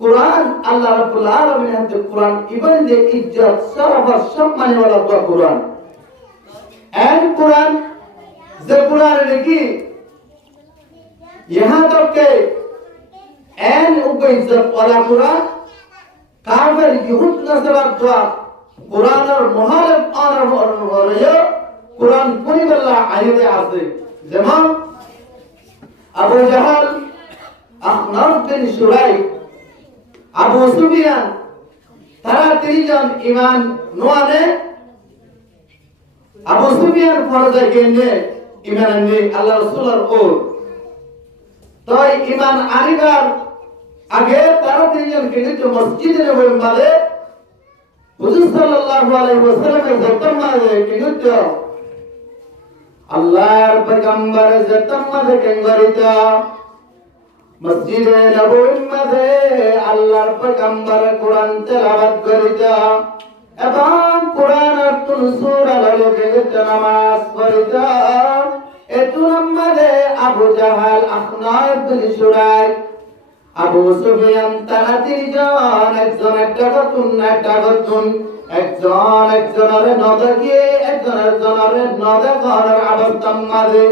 কুরআন আল্লাহ রাব্বুল আলামিন কুরআন ইবন যে ইজ্জত শরফ সম্মানে वाला কুরআন एंड कुरान जब कुरान लिखी यहाँ तक के एन उनको इज्जत वाला कुरान काफिर यहूद नसरा द्वा कुरान और मुहालिफ और रहे कुरान पूरी बल्ला आयते आते जमान अबू जहल अखनाफ बिन शुराइक अबू सुफियान तारा तीन ईमान नोआने আবু সুফিয়ান ফরজে কেনে ঈমান আনবে আল্লাহ রাসূলের ওর তাই ঈমান আনিবার আগে তারা তিনজন কিন্তু মসজিদে নববীতে হুজুর সাল্লাল্লাহু আলাইহি ওয়াসাল্লামের জতমায়ে কিন্তু আল্লাহর পয়গম্বর জতমায়ে কেঙ্গরিতা মসজিদে নববীতে আল্লাহর পয়গম্বর কোরআন তেলাওয়াত করিতা এবং কোরআনের কোন সূরা লগে নামাজ পড়িতা এতু নামাজে আবু জাহাল আখনাফ বিন শুরাইক আবু সুফিয়ান তারা তিনজন একজন একটা গতুন একজন একজনের নদকে একজনের নদকর অবস্থান মাঝে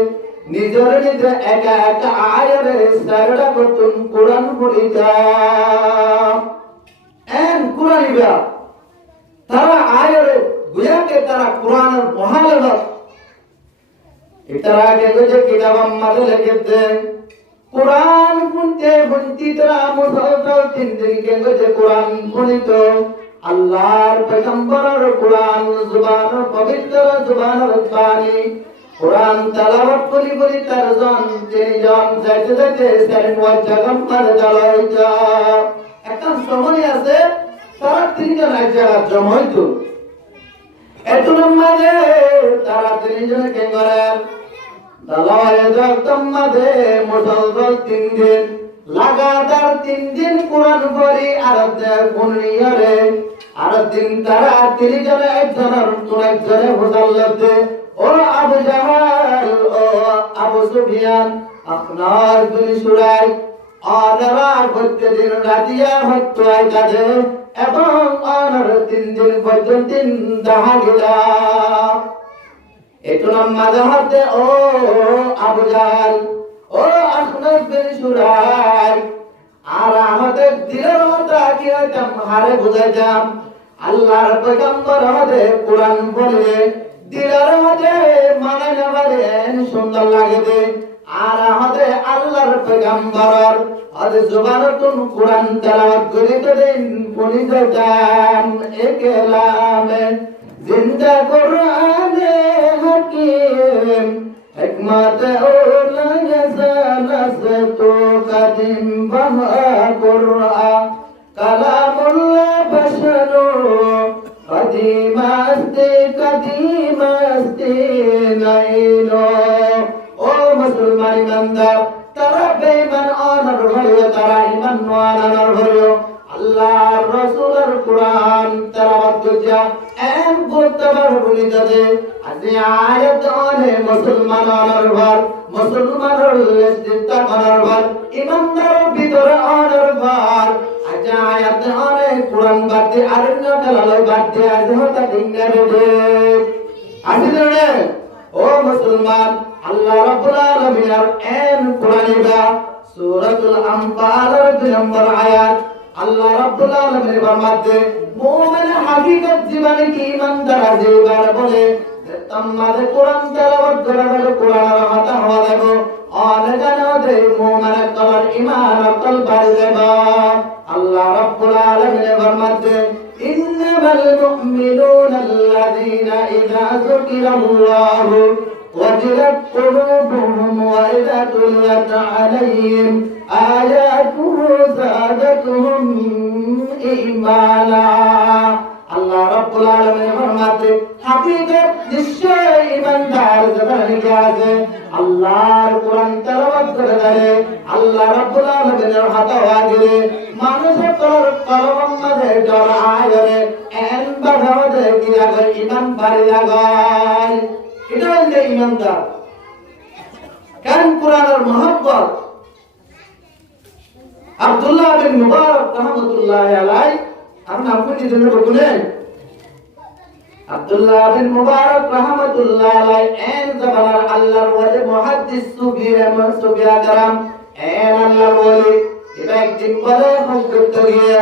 নিজের নিজে একা একা আয়ারে সারটা গতুন কোরআন পড়িতা এন কোরআনিবা তারা আয়ারে গুয়াকে তারা কুরআনের মুহালাফত ইতরা কে যে কিতাব আমাদের লেখেতে কুরআন শুনতে তারা মুসলমান তিন দিন কে যে কুরআন শুনিত আল্লাহর পয়গম্বরের কুরআন জবান পবিত্র জবানের বাণী কুরআন তেলাওয়াত করি তার জন যাইতে সেরেন ওয়াজাগাম মার দালাইতা একটা সময় আছে তারা তিনজন এক জায়গায় জমা হইতো এত নামাজে তারা তিনজনে কে করেন দালাওয়ায়ে দক্তম মাঝে মুসলমান 3 দিন লাগাতার 3 দিন কোরআন পড়ি আর কোনিয়ারে আর দিন তারা তিনজনে একজনে মুসল্লাতে ও আবু জাহাল ও আবু সুফিয়ান আখনাফ বিন শুরাইক আনারা প্রতিদিন রাতিয়া হত্যা কাজে এবং আনার 3 দিন পর্যন্ত দেখা গেল এতো নামাজ হতে ও আবু জাহাল ও আখনাফ বিন শুরাইক আর আমাদের দিলের মতো কি হইতাম হারে বুঝাইতাম আল্লাহর পয়গম্বর হতে কোরআন পড়লে দিলের মধ্যে মানে নেবারেন সুন্দর লাগে দে আর আমাদের আল্লাহর পয়গম্বর আজ জবানতুন কুরআন তেলাওয়াত করিতে দিন পড়িতাম একলামে জিন্দা কুরআনে হাকিম হিকমত ওলা ইয়াসালাসতু কাদিম বাহা কুরআন কালামুল্লাহ বাশারু কদিমাস্তে নাইলো ও মুসলমান ইমানদার তারা বেঈমান আনার ভরিও তারা ঈমান আনার ভরিও আল্লাহর রাসূলের কুরআন তেলাওয়াত করিয়া এম গুরুত্ববার বলিতে আজি আয়াত অনে মুসলমান আনার ভর মুসলমানের চিন্তা করার ভর ইমানদার ভিতরে আনার ভর আজি আয়াত অনে কুরআন বাদে আরন্য তেলাওয়াত বাদে আজ হতা দিনারে দে আসিলে ও মুসলমান আল্লাহ রাব্বুল আলামিনের এন কুরআনিবা সূরাতুল আনফালের 2 নম্বর আয়াত আল্লাহ রাব্বুল আলামিন ফরমাতে মুমিন হাকিকত জীবনে কি ইমানদার জীবন বলে তোমাদের কোরআন তেলাওয়াত করে কোরআনের কথা হওয়া দেবো অনেক জানাতে মুমিন কলর ঈমান কল বাড়ি দেবা আল্লাহ রাব্বুল আলামিন ফরমাতে ইন্নামাল মুমিনুনা আল্লাযীনা ইযা যুকিরাল্লাহু وجلت قلوبهم وإذا تليت عليهم آياته زادتهم إيمانا الله رب العالمين فرماتے حقیقت নিশ্চয় ইমানদার যারা লিখে আছে আল্লাহর কোরআন তেলাওয়াত করে আল্লাহ রাব্বুল আলামিনের হাতে গেলে মানুষের কলম মাঝে ডর আয়রে এন বাধাওয়াতে কি লাগে ইমান বাড়ি লাগায় এটা হচ্ছে ইমানদার কেন কোরআনের মহব্বত আব্দুল্লাহ বিন মুবারক রহমাতুল্লাহি আলাইহি আপনি আপনি জন্য বলুন আব্দুল্লাহ বিন মুবারক রহমাতুল্লাহি আলাইহি এন জাবালার আল্লাহর ওয়ালি মুহাদ্দিস সুফিয়া کرام এন আল্লাহর ওয়ালি এবার একদিন পরে হজ করতে গিয়ে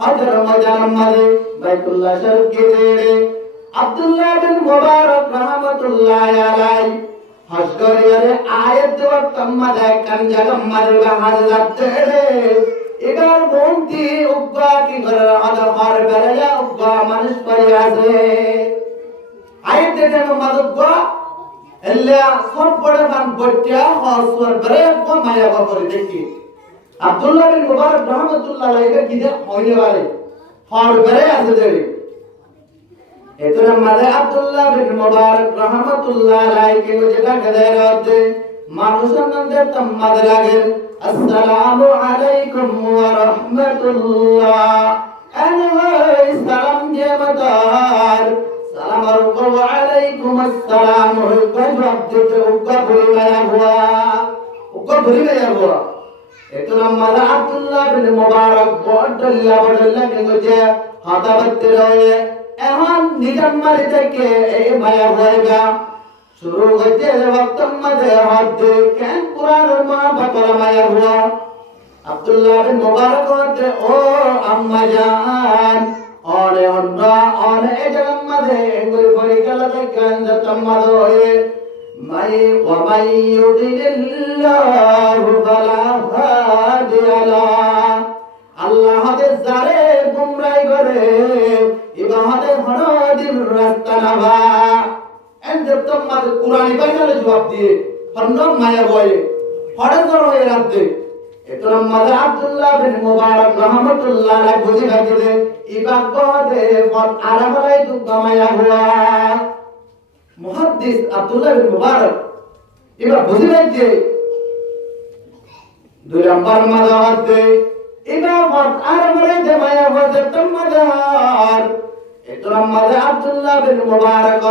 হজর রমজান মাসে বাইতুল্লাহ শরীফ গিয়ে আব্দুল্লাহ বিন মুবারক রহমাতুল্লাহি আলাইহি হজ করিয়ে আয়াত ওয়াক্ত মাঝে কান জায়গা মাঝে হাজ যাচ্ছে এবার মন্ত্রী উগ্গা কি করে আদর হর বেলা উগ্গা মানুষ পড়ে আছে আয়াত দেখে মাদুগ্গা এল্লা সব বড় মান বটিয়া হসর বরে কো মায়া করে দেখি আব্দুল্লাহ বিন মুবারক রহমাতুল্লাহ আলাইহি কি দে হইনে वाले হর বেরে আছে দেরি এতনা মাদে আব্দুল্লাহ বিন মুবারক রহমাতুল্লাহ আলাইহি কে যেটা গদে রাতে মানুষের মধ্যে তম্মাদ লাগে আসসালামু আলাইকুম ওয়া রাহমাতুল্লাহ আনওয়াই সালাম জেমতার সালাম আলাইকুম ওয়া আলাইকুম আসসালাম হুকা জবাব দিতে হুকা ভুলি গয়া হুয়া এতনা মাদে আব্দুল্লাহ বিন মুবারক বড়ল্লা কে যে হাতাবতে রয়ে এখন নিজাম মারি থেকে এই মায়া হয়েগা শুরু হইতে ওয়াক্ত মাঝে হাত কেন কুরআনের মা বাকরা মায়া হুয়া আব্দুল্লাহ বিন মুবারক হতে ও আম্মা জান অনে অন্ডা অনে এজাম মাঝে এগুলি পরিকালা দেখেন যে তম্মা হয়ে মাই ওয়া মাই ইউদিল্লাহু ফালা হাদিয়ালা আল্লাহ হাতে জারে গুমরাই করে ইবাহাতে হনদির রাস্তা নাবা এন্ড তোমার কুরআনি বাইনালে জবাব দিয়ে হন্ন মায়া বয়ে হড়জর হয়ে রাতে এতরা মাদা আব্দুল্লাহ বিন মুবারক রহমাতুল্লাহ আলাইহি বুঝি গাইতে ইবাদতে পর আরামালাই দুগা মায়া হুয়া মুহাদ্দিস আব্দুল্লাহ বিন মুবারক এবার বুঝি গাইতে দুই নম্বর মাদা হাতে এবার পর আরামালাই দে মায়া হুয়া তোমাদার এতরা মাদা আব্দুল্লাহ বিন মুবারক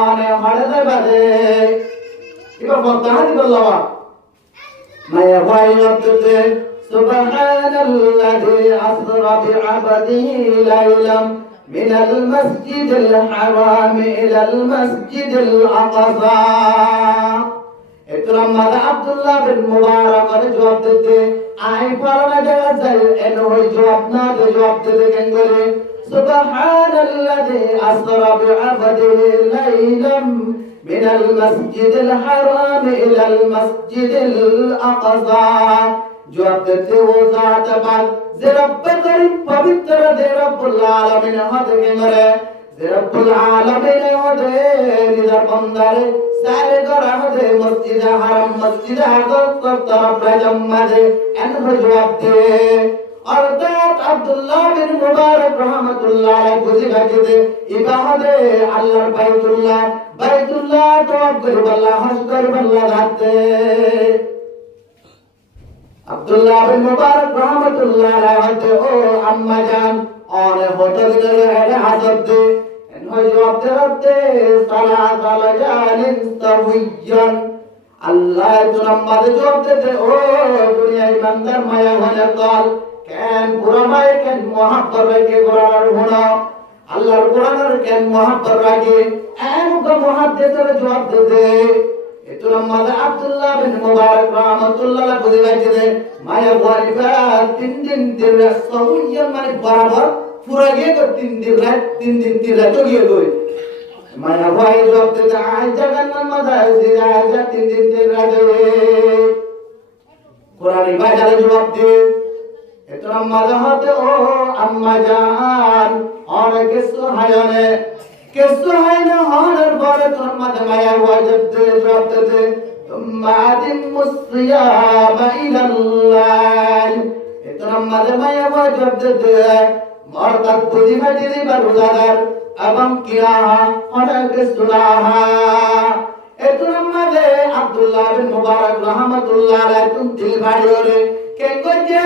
আনে হড়জে বাদে এবার বলতাহাদি বললাম মায়া ওয়াইয়াতে সুবহানাল্লাযী আসরা বি'আবদিহি লাইলাম মিনাল মাসজিদিল হারাম ইলাল মাসজিদিল আকসা এতরা মাদা আব্দুল্লাহ বিন মুবারক জবাব দিতে আই পরনা জায়গা যাই এন হই জবাব না দে জবাব দিতে কেন বলে সুবহানাল্লাযী আসরা বি'আবদিহি লাইলাম من المسجد الحرام إلى المسجد الأقصى جواب देते वो जात बात जे रब करीम पवित्र दे रब्बुल आलमीन होते के मरे जे रब्बुल आलमीन होते निजा बंदारे सारे गरा होते मस्जिद हराम मस्जिद अक़सा तरफ रजम्मा दे एन जवाब दे অর্থাৎ আব্দুল্লাহ বিন মুবারক রহমাতুল্লাহ আলাইহি বুঝি গাইতে ইবাদতে আল্লাহর বাইতুল্লাহ তওয়াফ করে আল্লাহ হজ করে আল্লাহ রাতে আব্দুল্লাহ বিন মুবারক রহমাতুল্লাহ আলাইহি ও আম্মা জান অনে হোটেল গরে হেডে হাজত দে এন হয় জবাব দেতে সালাত আলাইহিন তাওয়িয়ান আল্লাহ তুনাম্মাদ জবাব দেতে ও দুনিয়া ইমানদার মায়া হলে কল কেন পুরামায় কেন মহাব্বত রাখে কোরআনের হোনা আল্লাহর কোরআনের কেন মহাব্বত রাখে এমন মুহাদ্দিসের জবাব দিতে এতরা মাদা আব্দুল্লাহ বিন মুবারক রহমাতুল্লাহ বুঝে গাইতে মায়া ওয়ারিফা 3 দিন তিরা সহিয়ান মানে বরাবর পুরা গিয়ে 3 দিন তিরা তো গিয়ে গই মায়া ওয়াই জবাব দিতে আই জাগান্নাত মাদা জিরা 3 দিন তিরা দে কোরআনি বাজারে জবাব দিয়ে এতরা মাদা হতে ও আম্মা জান और किसको है ना हर बार तुम मत माया वाजिब दे जवाब दे तुम आदिम मुस्रियाम इल्लाह इतना मत माया वाजिब दे मरता बुद्धि में दीदी बरुदार अबम किया और किसुलाहा इतना मत अब्दुल्लाह बिन मुबारक रहमतुल्लाह अलैहि तुम दिल भाड़ियो रे केंगो जे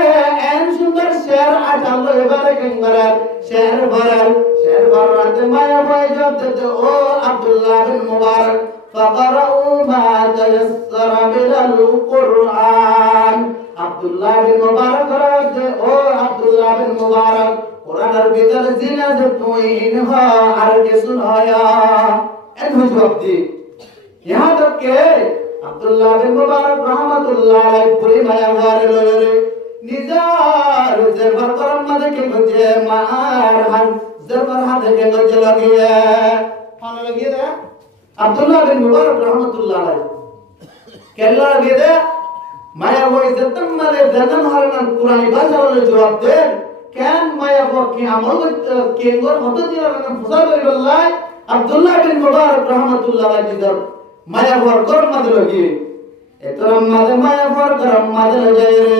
एन सुंदर शेर आजालो एबारे केंगरा शेर भराते माया भाई जब देते ओ अब्दुल्लाह बिन मुबारक فقرأوا ما تيسر من القرآن আব্দুল্লাহ বিন মুবারক রাতে ও আব্দুল্লাহ বিন মুবারক কোরআনের ভিতর জিনা যে তুই ইনহ আর কিছু নয় এন হুজুরতি यहाँ तक के আব্দুল্লাহ বিন মুবারক রহমাতুল্লাহ আলাইহি পুরি মায়া ঘরে লরে নিজার জরবার করম মাদে কে গজে মার হান জরবার হাতে কে গজে লাগিয়ে পান লাগিয়ে দে আব্দুল্লাহ বিন মুবারক রহমাতুল্লাহ আলাইহি কেল্লা লাগিয়ে দে মায়া वो इज्जत मारे जन्म हरना कुरानी भाषा वाले जवाब दे कैन माया वो कि अमल केंगोर होतो दिला ना फुसा करी वल्लाह अब्दुल्लाह बिन मुबारक रहमतुल्लाह अलैहि जब माया वर कर मत लगी एतरम मत माया वर कर मत लगे रे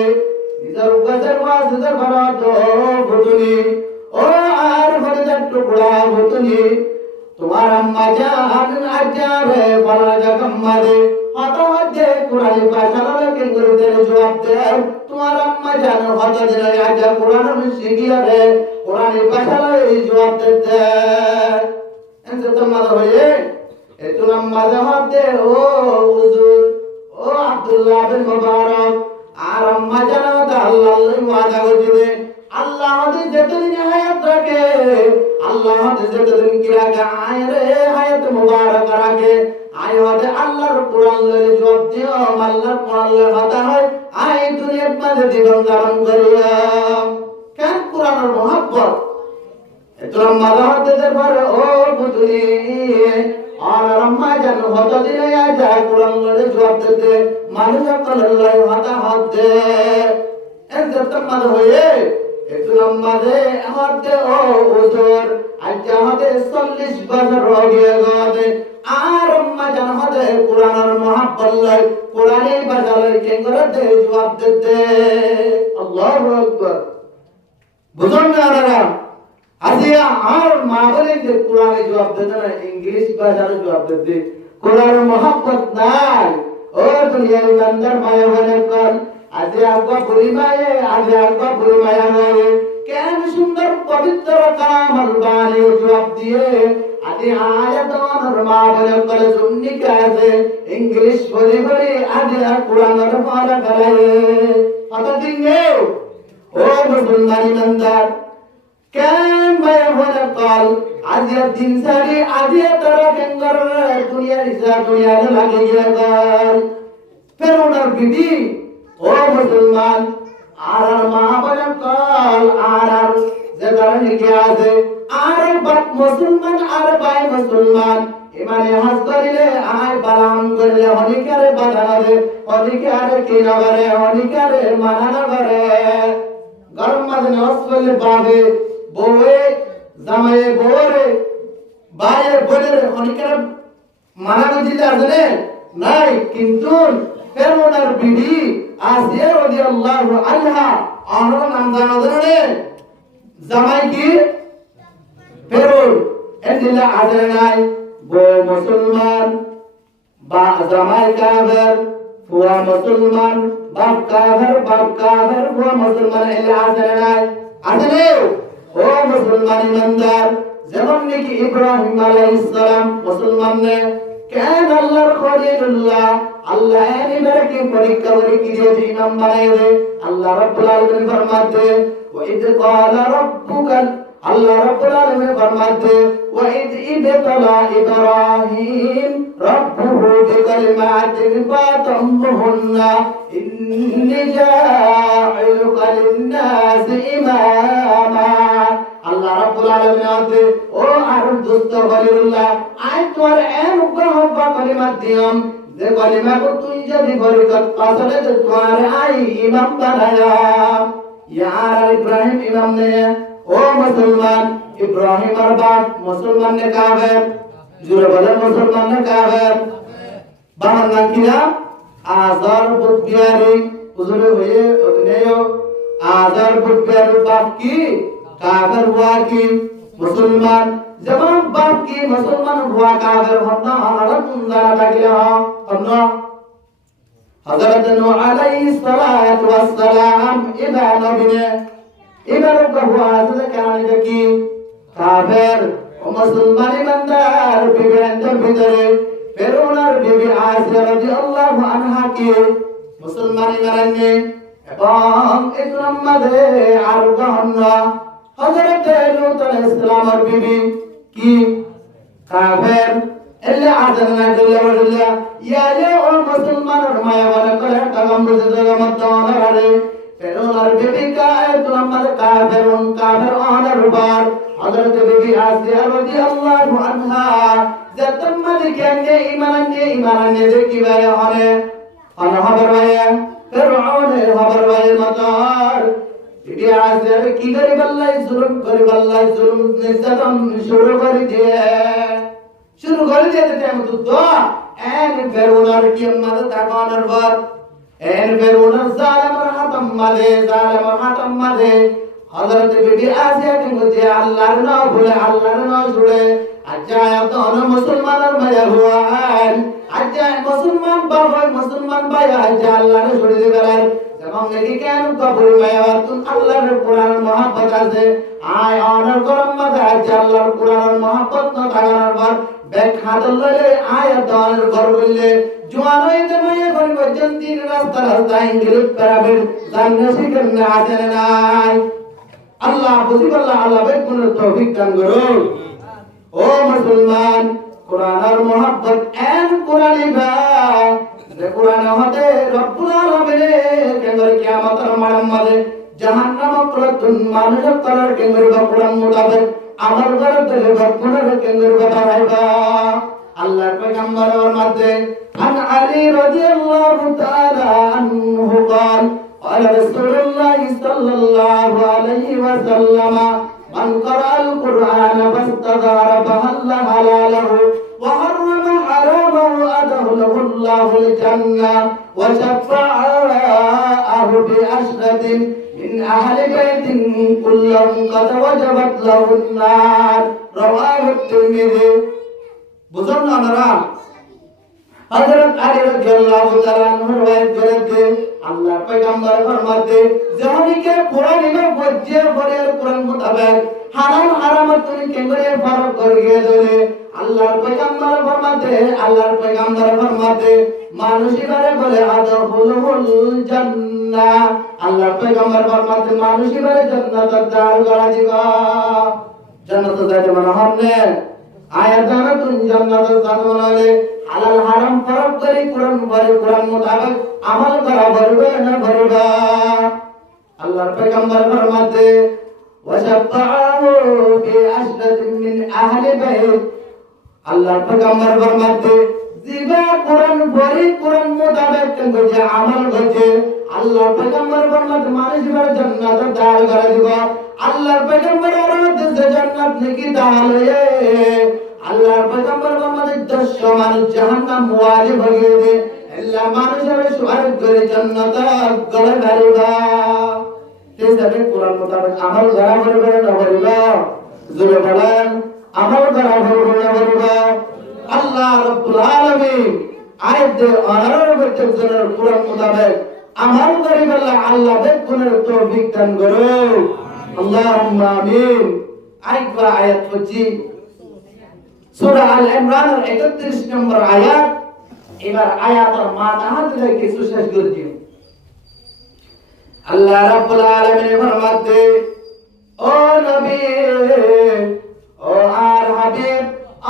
इधर गजर वास इधर भरा दो भुतुनी ओ आर भर जट टुकड़ा भुतुनी तुम्हारा मजा आदन आजा रे बड़ा जगम मारे हतो हजे कुरानी भाषा वाले केंगोर तेरे जवाब दे तुम्हारा अम्मा जान हतो दिन आजा कुरान में सीखिया रे कुरानी भाषा वाले जवाब दे ऐसे तो मत होए इतना मजा होते ओ हुजूर ओ अब्दुल्लाह बिन मुबारक আর আম্মা জান তা আল্লাহ ওয়াদা করবে আল্লাহ আমাদের যতদিন হায়াত রাখে আল্লাহ আমাদের যতদিন কি রাখে আয় রে হায়াত মুবারক রাখে আয় হতে আল্লাহর কোরআন লয়ে জবাব দিও আল্লাহর কোরআন লয়ে হতা হয় আয় দুনিয়ার মাঝে জীবন ধারণ করিয়া কেন কোরআনের মহব্বত এতরা মালা হতে পারে ও বুতুনি আর আম্মা জান হতে দিলে যা কোরআন লয়ে জবাব দিতে মানুষ আল্লাহ হতা হতে এত মাদ হয়ে এতরা মাদে হতে ও হুজুর আজ হতে 40 বছর হয়ে গেছে আর আম্মা জান হতে কোরআনের মহব্বত লয় কোরআনের বাজারে কেঙ্গরতে জবাব দিতে আল্লাহু আকবার বুঝুন না আপনারা আজিয়া আর মা বলে যে কোরআনে জবাব দিতে না ইংলিশ বাজারে জবাব দিতে কোরআনের মহব্বত নাই ও দুনিয়ার ইমানদার মায়া বলে কোন আজি আগবা পরিমায়ে আজি আগবা পরিমায়া হয় কেন সুন্দর পবিত্র কালাম বাণী জবাব দিয়ে আজি আয়াত মা বলে বলে সুন্নি কাছে ইংলিশ বলি বলি আজি কোরআনের পড়া করে কত দিন ও মুসলমান ইমানদার কেন মায়া বলে কল আজি দিন সারি আজি তারা কেঙ্গর দুনিয়ার ইসা দুনিয়ার লাগে গেল ফেরোনার বিবি ও মুসলমান আর মা বলে কল আর যে তারা লিখে আছে আর বাপ মুসলমান আর ভাই মুসলমান ইমানে হাস করিলে আয় বালাম করিলে অনিকারে বাধারে অনিকারে কি নগরে অনিকারে মানা নগরে গরম মাঝে নস করলে বাবে বউয়ে জামাইয়ে বউরে ভাইয়ে বোনের অনিকারে মানা দিতে আসলে নাই কিন্তু ফেরোনার বিবি আসিয়া রাদিয়াল্লাহু আনহা আনর নাম জানা জানে জামাই কি ফেরোন এদিলা আজরে নাই বউ মুসলমান বা জামাই কাফের ফুয়া মুসলমান বাপ কাফের ফুয়া মুসলমান এলা আজরে নাই আজরে ও মুসলমান ইমানদার যেমন নাকি ইব্রাহিম আলাইহিস সালাম মুসলমান নে কেন আল্লাহর খলিলুল্লাহ আল্লাহ এবারে পরীক্ষা করে কি দিয়ে ইমাম বানায় রে আল্লাহ রাব্বুল আলামিন ফরমাতে ওয়া ইদ ক্বালা রাব্বুকা আল্লাহ রাব্বুল আলামিন ফরমাতে ওয়া ইদ ইবতালা ইব্রাহিম রাব্বুহু বিকালিমাতিন ফাতামহুন্না ইন্নী জা'iলুকা লিন-নাসি ইমামা আল্লাহ রাব্বুল আলামিন আছে ও আর দোস্ত খলিলুল্লাহ আই তোর এন উপর কলিমা দিম যে কলিমা কো তুই যদি বরকত আসলে তো তোমার আই ইমাম বানায়া ইয়ার ইব্রাহিম ইমাম নে ও মুসলমান ইব্রাহিম আর বাপ মুসলমান নে কাফের জুরে বলে মুসলমান নে কাফের বাবার নাম কি না আজার বুত বিহারি হুজুরে হয়ে নেও আজার বুত বিহারি বাপ কি কাফের हुआ कि मुसलमान जब बाप की मुसलमान हुआ काफिर होना हमारा जाना लगे हमने हजरत नूह अलैहि सलातु वस्सलाम इबा नबी ने इबा को हुआ हजरत कहने की काफिर और मुसलमान ईमानदार बिगड़े भीतरे ফেরাউনের বিবি আসিয়া রাদিয়াল্লাহু আনহাকে মুসলমানি বানাননি এবং ইসলাম মাঝে আর গহন্ন হযরত লূত আলাইহিস সালামের বিবি কি কাফের এলে আজানা দিল্লা ইয়ালে ও মুসলমানের মায়া বলে করে কালাম বুঝে জগমত দনারে ফেরাউনের বিবি ইসলাম মাঝে কাফের অনার উপর হযরত বিবি আসিয়া রাদিয়াল্লাহু আনহা যতম মাঝে কেনে ঈমান নিয়ে কি ভাই হনে খবর ভাই ফেরাউনের খবর ভাই মতার বিবি আসিয়া কি করে বললাই জুলুম নির্যাতন শুরু করে দিয়েছে টাইম তো দোয়া এন ফেরাউনের কি মাঝে তাকানোর পর এন ফেরাউনের জালেমের হাতম মাঝে হযরত বিবি আসিয়া কিন্তু আল্লাহর নাম ভুলে আল্লাহর নাম ছুড়ে আজায় তো মুসলমানের মায়া হুয়ান আজায় মুসলমান ভাই আজায় আল্লাহর ছুড়ে দিবেন যখন নাকি কেন কবর মায়া তুন আল্লাহর কোরআনের মহব্বত আছে আয় অনর করম মাঝে আজায় আল্লাহর কোরআনের মহব্বত না থাকার পর ব্যাখ্যা দললে আয়াত অনর কর বললে জওয়ান হইতে মায়া করিব তিন রাস্তা ইংলিশ প্যারাবেট জান্নাত শিখেন না আছেন নাই আল্লাহ বুঝিবাল্লাহ আল্লাহ বেকুন তৌফিক দান করুন ও মুসলমান কোরআনের মহব্বত এন কোরআনি বা যে কোরআন হতে রব্বুল আলামিন কেঙ্গর কিয়ামতের মাঝে জাহান্নাম প্রতুন মানুষের তলার কেঙ্গর কোরআন মোতাবেক আমার ঘরে তেলে বকুনের কেঙ্গর বাড়াইবা আল্লাহর পয়গম্বরের মধ্যে আন আলী রাদিয়াল্লাহু তাআলা আনহু قال قال رسول الله صلى الله عليه وسلم من قرأ القرآن فاستغفر فحل حلاله وحرم حرامه أدخله الله الجنة وشفعه بعشرة من أهل بيت كلهم قد وجبت له النار رواه الترمذي بزرنا نرى হযরত আলী রাদিয়াল্লাহু তাআলা আনহুর রাওয়ায়াত করেছে আল্লাহর পয়গম্বর ফরমাতে যখনকে কোরআনে বজ্জে পড়ে কোরআন মোতাবেক হারাম তুমি কেমনে ফারাক করিয়ে দেবে আল্লাহর পয়গম্বর ফরমাতে মানুষিবারে বলে আদখুলুল জান্নাহ আল্লাহর পয়গম্বর ফরমাতে মানুষিবারে জান্নাতের দ্বার করা দিবা জান্নাতে যাইতে মনে হচ্ছে আয়াত জানা তুমি জান্নাতের দ্বার বানালে হালাল হারাম ফারাক করে কোরআন মোতাবেক আমল করা বলবে না বলবা আল্লাহর পয়গম্বর ফরমাতে ওয়াশাফাআহু বিআশরাতিন মিন আহলি বাইত আল্লাহর পয়গম্বর ফরমাতে জিবা কোরআন মোতাবেক যে আমল করছে আল্লাহর পয়গম্বর ফরমাতে মানুষ বড় জান্নাতের দ্বার করে দিব আল্লাহর পয়গম্বর আরো যে জান্নাত নাকি দাঁড়ালে আল্লাহর পয়গম্বর ফরমাতে 10 মানুষ জাহান্নাম ওয়াজিব হয়ে গেছে আল্লাহ মানুষের সুয়ার করে জান্নাত গলে ভরিবা তেসাবে কোরআন মোতাবেক আমল করা বলবে না বলবা জোরে বলেন আমল করা বলবে না বলবা আল্লাহ রাব্বুল আলামিন আয়াত অনার বচনের কোরআন মোতাবেক আমল করিবেলা আল্লাহ বেকুনের তৌফিক দান করো আল্লাহুম্মা আমিন আরেকবার আয়াত পড়ছি সূরা আল ইমরানের 31 নম্বর আয়াত এবার আয়াতের মাথা থেকে কিছু শেষ করে দিও আল্লাহ রাব্বুল আলামিন ফরমাতে ও নবী ও আর হাবিব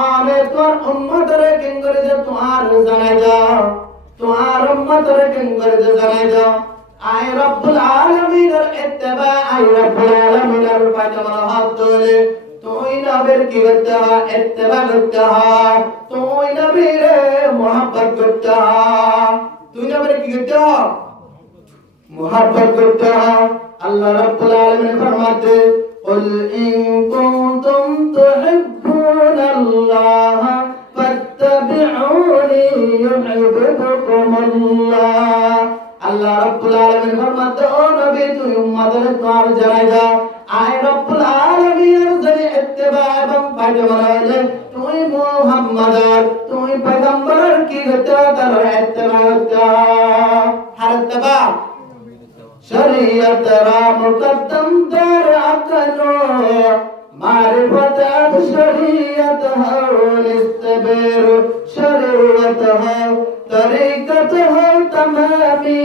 আমি তোর উম্মতরে কেঙ্গরে যে তোমার জানাই দাও তোমার উম্মতরে কেঙ্গরে যে জানাই দাও আয় রব্বুল আলামিনের ইত্তেবা আয় রব্বুল আলামিনের পায়তামার হাত ধরে তুই নবীর কি করতে হয় ইত্তেবা করতে হয় তুই নবীর মুহাব্বত করতে হয় তুই নবীর কি করতে হয় মুহাব্বত করতে হয় আল্লাহ রাব্বুল আলামিন ফরমাতে قل إن كنتم تحبون الله فاتبعوني يحببكم الله আল্লাহ রাব্বুল আলামিন ফরমাতে ও নবী তুই উম্মতের তোর জানাই দাও আয় রাব্বুল আলামিনের যদি ইত্তেবা এবং পায়জামা হলে তুই মুহাম্মাদের তুই পয়গম্বরের কি করতে তার ইত্তেবা করতে হার ইত্তেবা শরীয়ত রা মুকদ্দম তার আকলো معرفة شريعتها ونستبر شريعتها طريقتها تمامی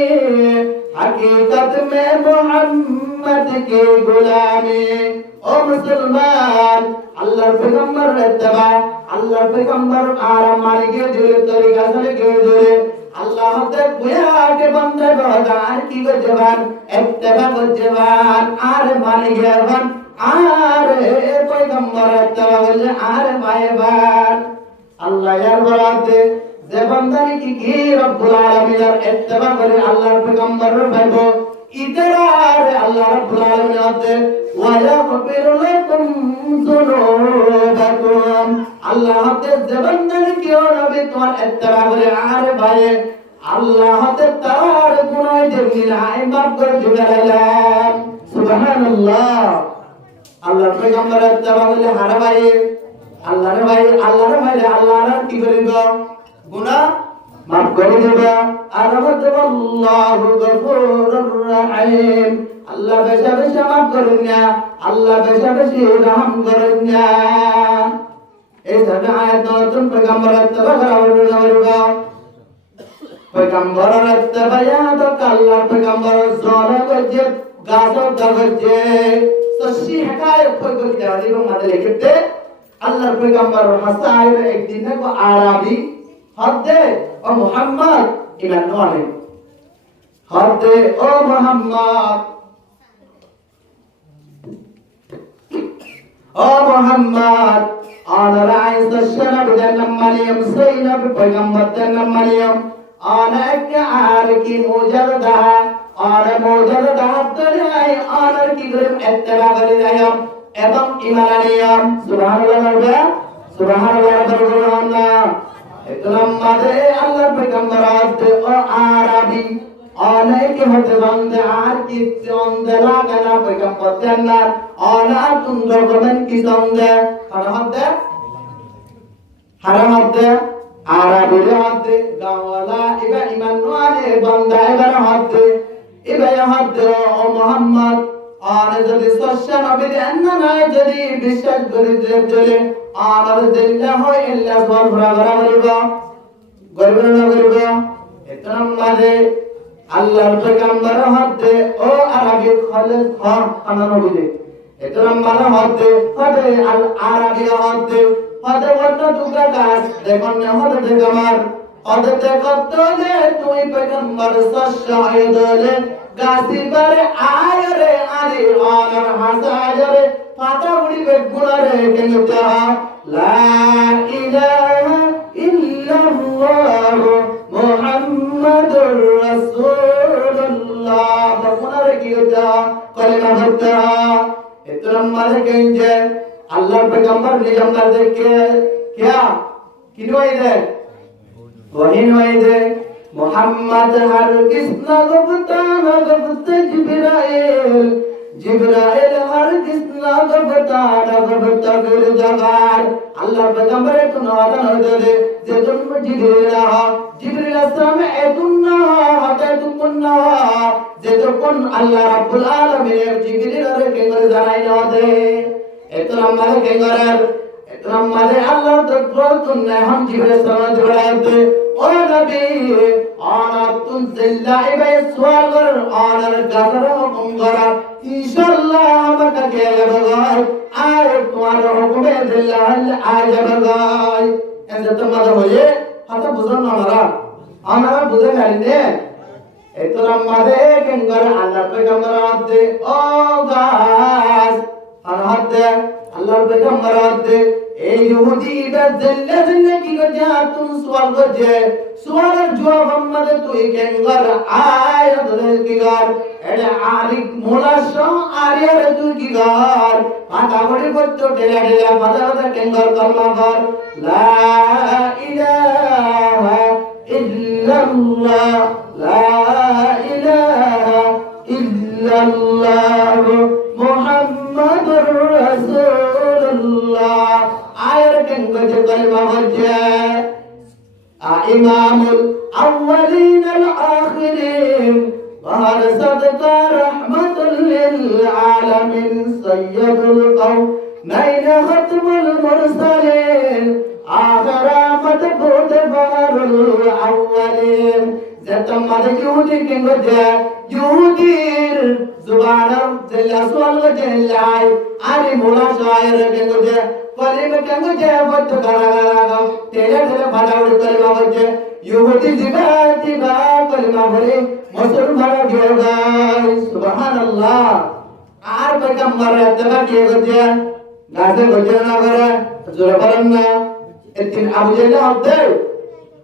حقیقت میں محمد کی غلامی او مسلمان আল্লাহর পয়গম্বর ইত্তেবা আল্লাহর পয়গম্বর আরাম মালিকের জোরে তরিকা চলে জোরে আল্লাহ তে বুয়া কে বন্দে বদার কি গো জবান ইত্তেবা গো জবান আর মালিকের বান আর পয়গম্বর ইত্তেবা বলে আর ভাইবান আল্লাহ ইয়ার বরাতে যে বান্দানি কি রব্বুল আলামিনের ইত্তেবা করে আল্লাহর পয়গম্বরের ভাইবো ইতরার আল্লাহ রাব্বুল আলামিন হতে ওয়া ইয়াগফিরু লাকুম যুনুবাকুম আল্লাহ হতে যে বান্দানি কিও নবী তোমার ইত্তেবা করে আর ভাই আল্লাহ হতে তার গুনাহ জমিলাই মাফ করে দিবেন সুবহানাল্লাহ আল্লাহর পয়গম্বর ইত্তেবা করে হারা ভাই আল্লাহর ভাই আল্লাহর কি করিব গুনাহ মাফ করে দেবা আর আল্লাহু গফুরুর রহিম আল্লাহ বেশা বেশা মাফ করেন না আল্লাহ বেশা বেশি রহম করেন না এই ধরনের আয়াত নতুন পয়গম্বর ইত্তেবা করা হলো পয়গম্বর ইত্তেবা ইয়াদ আল্লাহ পয়গম্বর জোরে গজে গাজো দগজে সহি হিকায়ত কই দেওয়া দিব মাদে লিখতে আল্লাহর পয়গম্বর হাসাইর একদিন কো আরবি হদে ও মুহাম্মদ ইমান নয় হদে ও মুহাম্মদ আনার আয়েশা শরব জান্নাম মারিয়াম সাইনাব পয়গম্বর জান্নাম মারিয়াম আনা এক আর কি মুজারদা আর মুজারদা তরাই আনার কি গরম ইত্তেবা করে যায়ম এবং ঈমান আনিয়াম সুবহানাল্লাহ সুবহানাল্লাহ একরাম মাদে আল্লাহ পয়গম্বর আদে ও আরবি অনেক হতে বন্দে আর কি চন্দে লাগানা পয়গম্বর জান্নাত অনা তুন্দ গমন কি চন্দে হারাম হতে আরবি হতে গাওয়ালা ইবা ঈমান ওয়ালে বন্দা এবার হতে ইবা হতে ও মুহাম্মদ আর যদি সচ্চা নবী জান্নাত নাই যদি বিশ্বাস করি যে আর জিল্লা হয় ইল্লা সরফরা বরাবরিবা গরিব না গরিবা একরাম মাদে আল্লাহর পয়গম্বর হতে ও আরবি খালেদ খান নবী একরাম মাদে হতে আল আরবি হতে ওটা টুকরা গাছ দেখুন না হতে দেখমার হতে দেখতলে তুই পয়গম্বর সচ্চা আয়দলে গাছিবারে আয়রে আরে অনর হাসায়রে পাতা উড়িবে গুণারে কেঙ্গা লা ইলাহা ইল্লাল্লাহ মুহাম্মাদুর রাসূলুল্লাহ গুণারে কিটা কলিমা ভক্তা ইতরাম মারে কেঙ্গে আল্লাহর পয়গম্বর নিজাম না দেখে क्या কিনওয়াই দে ওহী নয় দে মোহাম্মদ হরগিজ না গফতা জিবরাইল হরগিজ না গফতা গিরজাগার আল্লাহ পয়গম্বরে তো নওয়াদান হদে যে তুমি জিবরিল আসলাম এতুন্না হাতাতুন্না যে তখন আল্লাহ রাব্বুল আলামিন জিবরিল রে কেঙ্গরে জানাই নদে এতরাম মালে কেঙ্গরার এতরাম মালে আল্লাহ তকবর তুন্না হাম জিবরিল সালাম জড়াতে ও নবী আনার তুন জিল্লাইবে সওয়াল কর আনার গাজর হুকুম করা ইনশাআল্লাহ আমাকে কে লাগাই আয় তোমার হুকুমে জিল্লাল আয় লাগাই এতে তোমাদের হয়ে হাতে বুঝন না আমরা বুঝে গাইলে এতরাম মাদে কেঙ্গর আল্লাহ পয়গম্বর আদে ও গাছ আনহাতে আল্লাহর পয়গম্বর আদে এই ইহুদি বে জিল্লা কি গজা তুম সওয়াল গজে সওয়ালের জবাব আমাদের তুই কেঙ্গর আয় দলে কি গার এডে আলিক মোলাশ আরিয়ার তুই কি গার পাতা বড়ি করতে ঢেলা ঢেলা পাতা কেঙ্গর কলমা কর লা ইলাহা ইল্লাল্লাহ লা ইলাহা ইল্লাল্লাহ মুহাম্মাদুর রাসূলুল্লাহ আয়ার কেঙ্গর কলমা হচ্ছে ইমামুল আউয়ালিন আল আখিরিন ওয়া সাদাকা রাহমাতুল লিল আলামিন সাইয়্যিদুল নাইনা খতমুল মুরসালিন আখরা মদবুত বারুল আউয়ালিন যেতম মাদে ইহুদি কেঙ্গো যে ইহুদির জুবানার জেলা সোয়াল জেলাই আরি মোলা শায়ের কেঙ্গো যে কলিমে কেঙ্গো যে বত গারা তেলে তেলে ফাড়াউড়ি কলিমা বজে ইহুদি জিবা জিবা কলিমা বলে মুসলমান গিয়ে গায় সুবহানাল্লাহ আর পয়গম্বর এতবা কি গজে গাছে গজে না করে জোরে বলেন না এদিন আবু জাহল হতে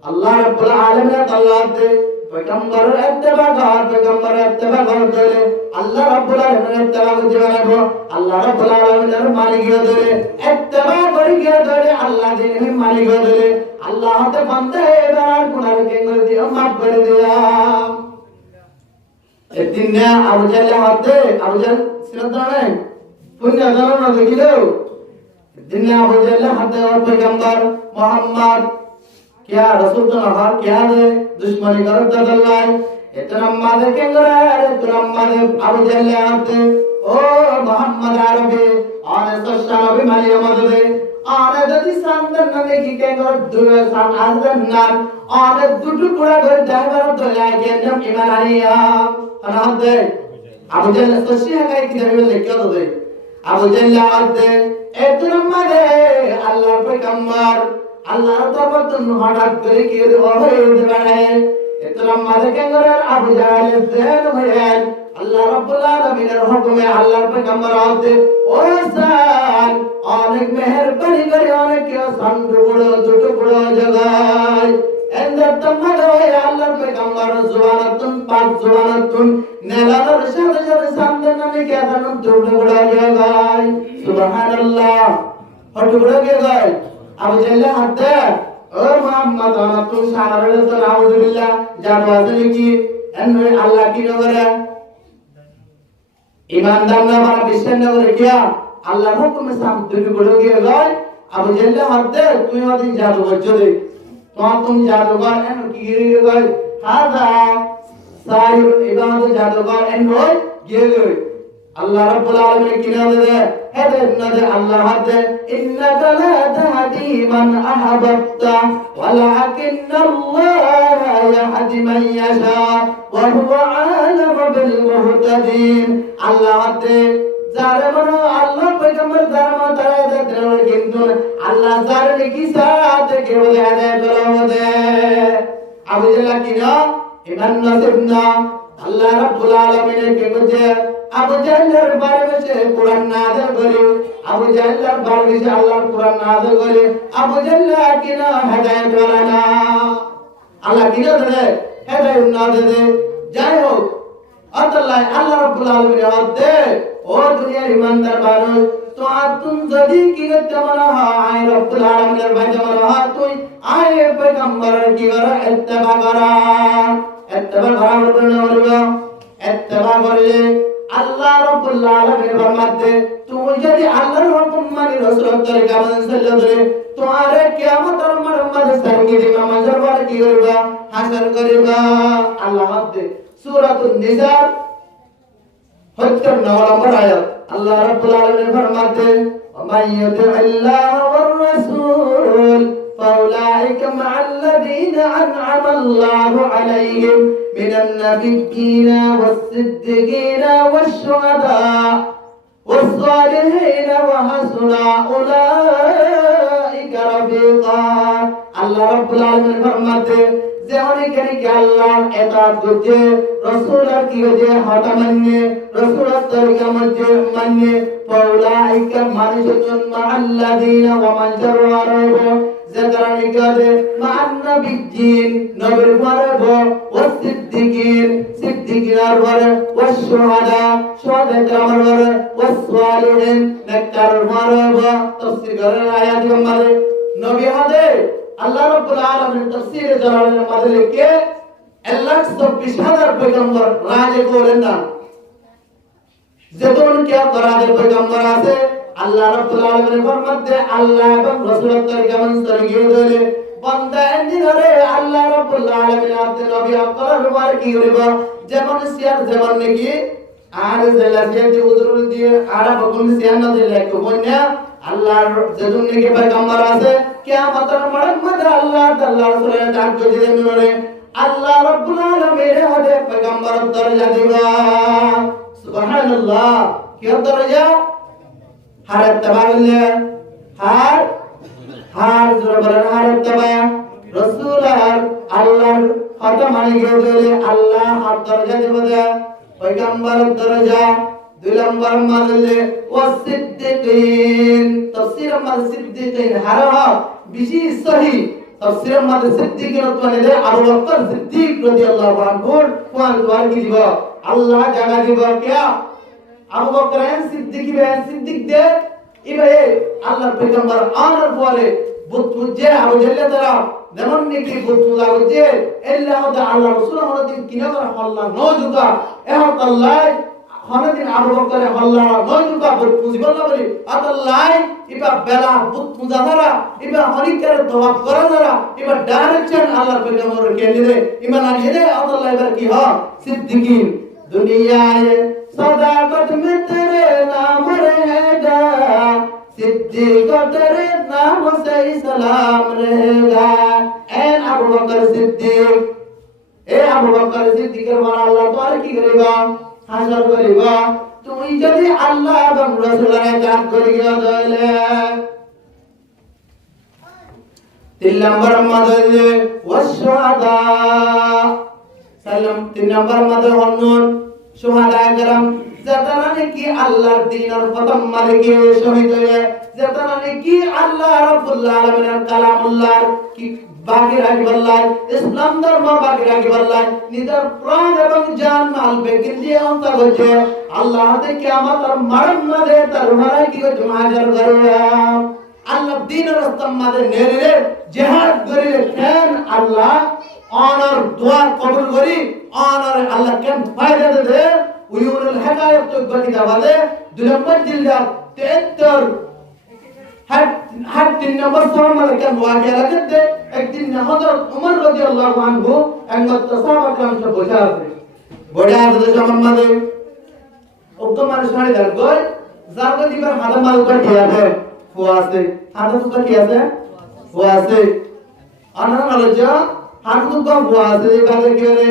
আল্লাহ রাব্বুল আলামিন আল্লাহ দে পয়গম্বর এতবা করলে আল্লাহ রাব্বুল আলামিন এতবা গজে বানাবো আল্লাহ রাব্বুল আলামিনের মালিক হয়ে এতবা করে গিয়ে ধরে আল্লাহ জিনের মালিক হয়ে আল্লাহ হতে বান্দে এবার গুনাহ কে করে দিও মাফ করে দিলাম এদিন না আবু জাহল হতে আবু জাহল সিরাদানে পুণ্য জানো না দেখিলো এদিন না আবু জাহল হতে পয়গম্বর মোহাম্মদ क्या रसूल तो नहार क्या दे दुश्मनी करत दल्लाई इतना मादे के करे इतना मादे अबू जहल आते ओ मोहम्मद अरबी आने सच्चा नबी मानी मददे आने दति सांदन नने की के कर दुए सान आजन नाम आने दुटु पुरा घर जागर तो लागे जब ईमान आनिया अनादे अबू जहल सच्ची है की जब लेके दे अबू जहल आते इतना मादे अल्लाह पैगंबर আল্লাহ তাবাতুন হঠাৎ করে কি হয়ে উঠবে এতলা মাঝে কেঙ্গর আবু জাহেল দেন হয়েন আল্লাহ রাব্বুল আলামিনের হুকুমে আল্লাহর পয়গম্বর হতে ওসান অনেক মেহেরবানি করে অনেক সন্ডুগুড়ো দুটুগুড়ো জগায় এন্দার তোমারে আল্লাহর পয়গম্বর জওয়ানাতুন পাক জওয়ানাতুন নেলানোর সাথে সাথে সামনে নামে কেন দুটুগুড়ো জগায় সুবহানাল্লাহ হটুগুড়ো জগায় আবু জাহল হাতে ও মুহাম্মদ আনাতু সারারে তো নাউযুবিল্লাহ জানো আছে কি এনরে আল্লাহ কি করে ঈমানদার না মারা বিশ্বাস না করে কিয়া আল্লাহর হুকুমে সাম দুটো বড় গিয়ে গয় আবু জাহল হাতে তুই ওদি জাদু করছো রে তুমি জাদুকর এন কি গিয়ে গয় হাদা সাইর ইবাদত জাদুকর এন রই গিয়ে গয় আল্লাহ রাব্বুল আলামিন কি নাম দে হেদেন না দে আল্লাহ হাতে ইন্নাকা লা তাহদি মান আহবাবতা ওয়ালাকিন্নাল্লাহ ইয়াহদি মান ইয়াশা ওয়া হুয়া আলামু বিল মুহতাদিন আল্লাহ হাতে যারে মনো আল্লাহ পয়গম্বর যারে মনো তারে দেন কিন্তু আল্লাহ যারে কি সাথে কে বলে হেদায়েত দে আবু জাহল কি না ইমান নাসিবনা আল্লাহ রাব্বুল আলামিন কে বলে আবু জাহলের বারে বসে কোরআন নাযিল করে আবু জাহলের বারে বসে আল্লাহর কোরআন নাযিল করে আবু জাহল কিনা হেদায়েত ওয়ালা না আল্লাহ কিনা দে হেদায়েত না দে যাই হোক আল্লাহ রাব্বুল আলামিন হাতে ও দুনিয়ার ইমানদার মানুষ তো আতুন যদি কি করতে মনে হয় রাব্বুল আলামিনের বাইরে মনে হয় তুই আয়ে পয়গম্বরের কি করা ইত্তেবা করা করবে ইত্তেবা করলে আল্লাহ রাব্বুল আলামিন ফরমাতে তুমি যদি আল্লাহর হুকুম মানি রাসূলের তরিকা মেনে চললে তোমারে কিয়ামতের মাঠে সারগি দিবা মাঝের পরে কি করবা হাসর করবা আল্লাহ হাতে সূরাতুন নিসা 79 নম্বর আয়াত আল্লাহ রাব্বুল আলামিন ফরমাতে ওয়া ইয়ুতিল্লাহ ওয়ার রাসূল فأولئك مع الذين أنعم الله عليهم من النبيين والصديقين والشهداء والصالحين وحسن أولئك رفيقا الله رب العالمين فرماتے যেমনই কেন কি আল্লাহ এতাত করছে রাসূলের কি হচ্ছে হতা মাননে রাসূলের তরিকা মধ্যে মাননে ফাউলাইকা মানুষজন মাআল্লাযিনা ওয়া মান জাররাহু যারা কাজে মান নবিয়্যিন নবীর পরে ওয়াসিদ্দিকিন সিদ্দিকিনার পরে ওয়াসশুহাদা শুহাদা কামার পরে ওয়াসসালিহিন নেককার পরে তাফসীর করার আয়াত নম্বরে নবী হাদে আল্লাহ রাব্বুল আলামিন তাফসীরে জালালের মধ্যে লিখে 1,24,000 পয়গম্বর রাজে করেন না যেমন কি রাজের পয়গম্বর আছে আল্লাহ রাব্বুল আলামিনের ফরমাতে আল্লাহ এবং রাসূলের তরিকা অনুসারে গিয়ে ধরে বান্দা এন্দিরে আল্লাহ রাব্বুল আলামিন আপনি নবী আপনার উপর কি করব যেমন সিয়ার যেমন নাকি আর জেলাতে যে উজুর দিয়ে আর বকুন সিয়ান দিলে কো বন্যা আল্লাহর যেদুন নাকি পয়গম্বর আছে কিয়ামতের মাঠের মধ্যে আল্লাহ তাআলা রাসূলের ডাক দিলেন নরে আল্লাহ রাব্বুল আলামিন হদে পয়গম্বর দরজা দিবা সুবহানাল্লাহ কি দরজা হার তাবাইলে হার জোরে হার তাবা রাসূল আর আল্লাহর কথা মানে গেলে আল্লাহ হার দরজা দিবা পয়গম্বর দরজা দুই নম্বর মানলে ওয়াসিদ্দিকিন তাফসীর মাল সিদ্দিকিন হারা বেশি সহি তাফসীর মাল সিদ্দিকিন মানে আবু বকর সিদ্দিক রাদিয়াল্লাহু আনহু কোন দোয়া কি দিব আল্লাহ জানা দিব কে আবু বকর সিদ্দিক সিদ্দিক দে ইবে আল্লাহর পয়গম্বর আনার পরে বুত মুজে আবু জাল্লা তারা যেমন নাকি বুত মুজা হচ্ছে আল্লাহ আল্লাহ রাসূল আমাদের কিনা করা আল্লাহ নজুকা এখন আল্লাহ হনদিন আবু বকর আল্লাহ নজুকা বুত মুজিবল বলি আল্লাহ ইবা বেলা বুত মুজা ধরা ইবা হরিকের দোয়া করা ধরা ইবা ডাইরেকশন আল্লাহর পয়গম্বর কে নিলে ইমান আনিয়ে আল্লাহ এবার কি হয় সিদ্দিকিন দুনিয়ায় सदाकत में तेरे नाम रहेगा सिद्दीक तेरे नाम से ही सलाम रहेगा ए अबू बकर सिद्दीक मार अल्लाह तो की करेगा हाजिर करेगा তুমি যদি আল্লাহ এবং রাসূলের কাজ করিয়া দলে তিন নম্বর মাদে ওয়াশহাদা সালাম তিন নম্বর মাদে হন্নুন শুহাদায়ে কেরাম যারা নাকি আল্লাহর দ্বীনের প্রথম মালিকে শহীদ হয়ে যারা নাকি আল্লাহ রাব্বুল আলামিনের কালামুল্লাহ কি বাকি রাখবাল্লাহ ইসলাম ধর্ম বাকি রাখবাল্লাহ নিজের প্রাণ এবং জান মাল বেকিন দিয়ে অন্তর হচ্ছে আল্লাহ তে কিয়ামতের মাঠের মধ্যে তার মারাই কি হচ্ছে হাজার করে আল্লাহ দ্বীনের রাস্তার মধ্যে নেরে জিহাদ করে কেন আল্লাহ অনার দোয়া কবুল করি অনার আল্লাহ কেন ফায়দা দে উয়ুনুল হাকায়ত তো গতি দাবালে দুই নম্বর জিলদা 73 হাত তিন নম্বর সওয়াল কেন ওয়াকিয়া লাগতে একদিন হযরত ওমর রাদিয়াল্লাহু আনহু একমাত্র সাহাবা کرام সব বসে আছে বড়া আছে আমার মাঝে ওকমার সাড়ে দার গয় জারগো দিবার হাদা মাল উপর কি আছে ও আছে হাদা উপর কি আছে ও আছে আনার মালজা হাদু কম ও আছে কাজে কি রে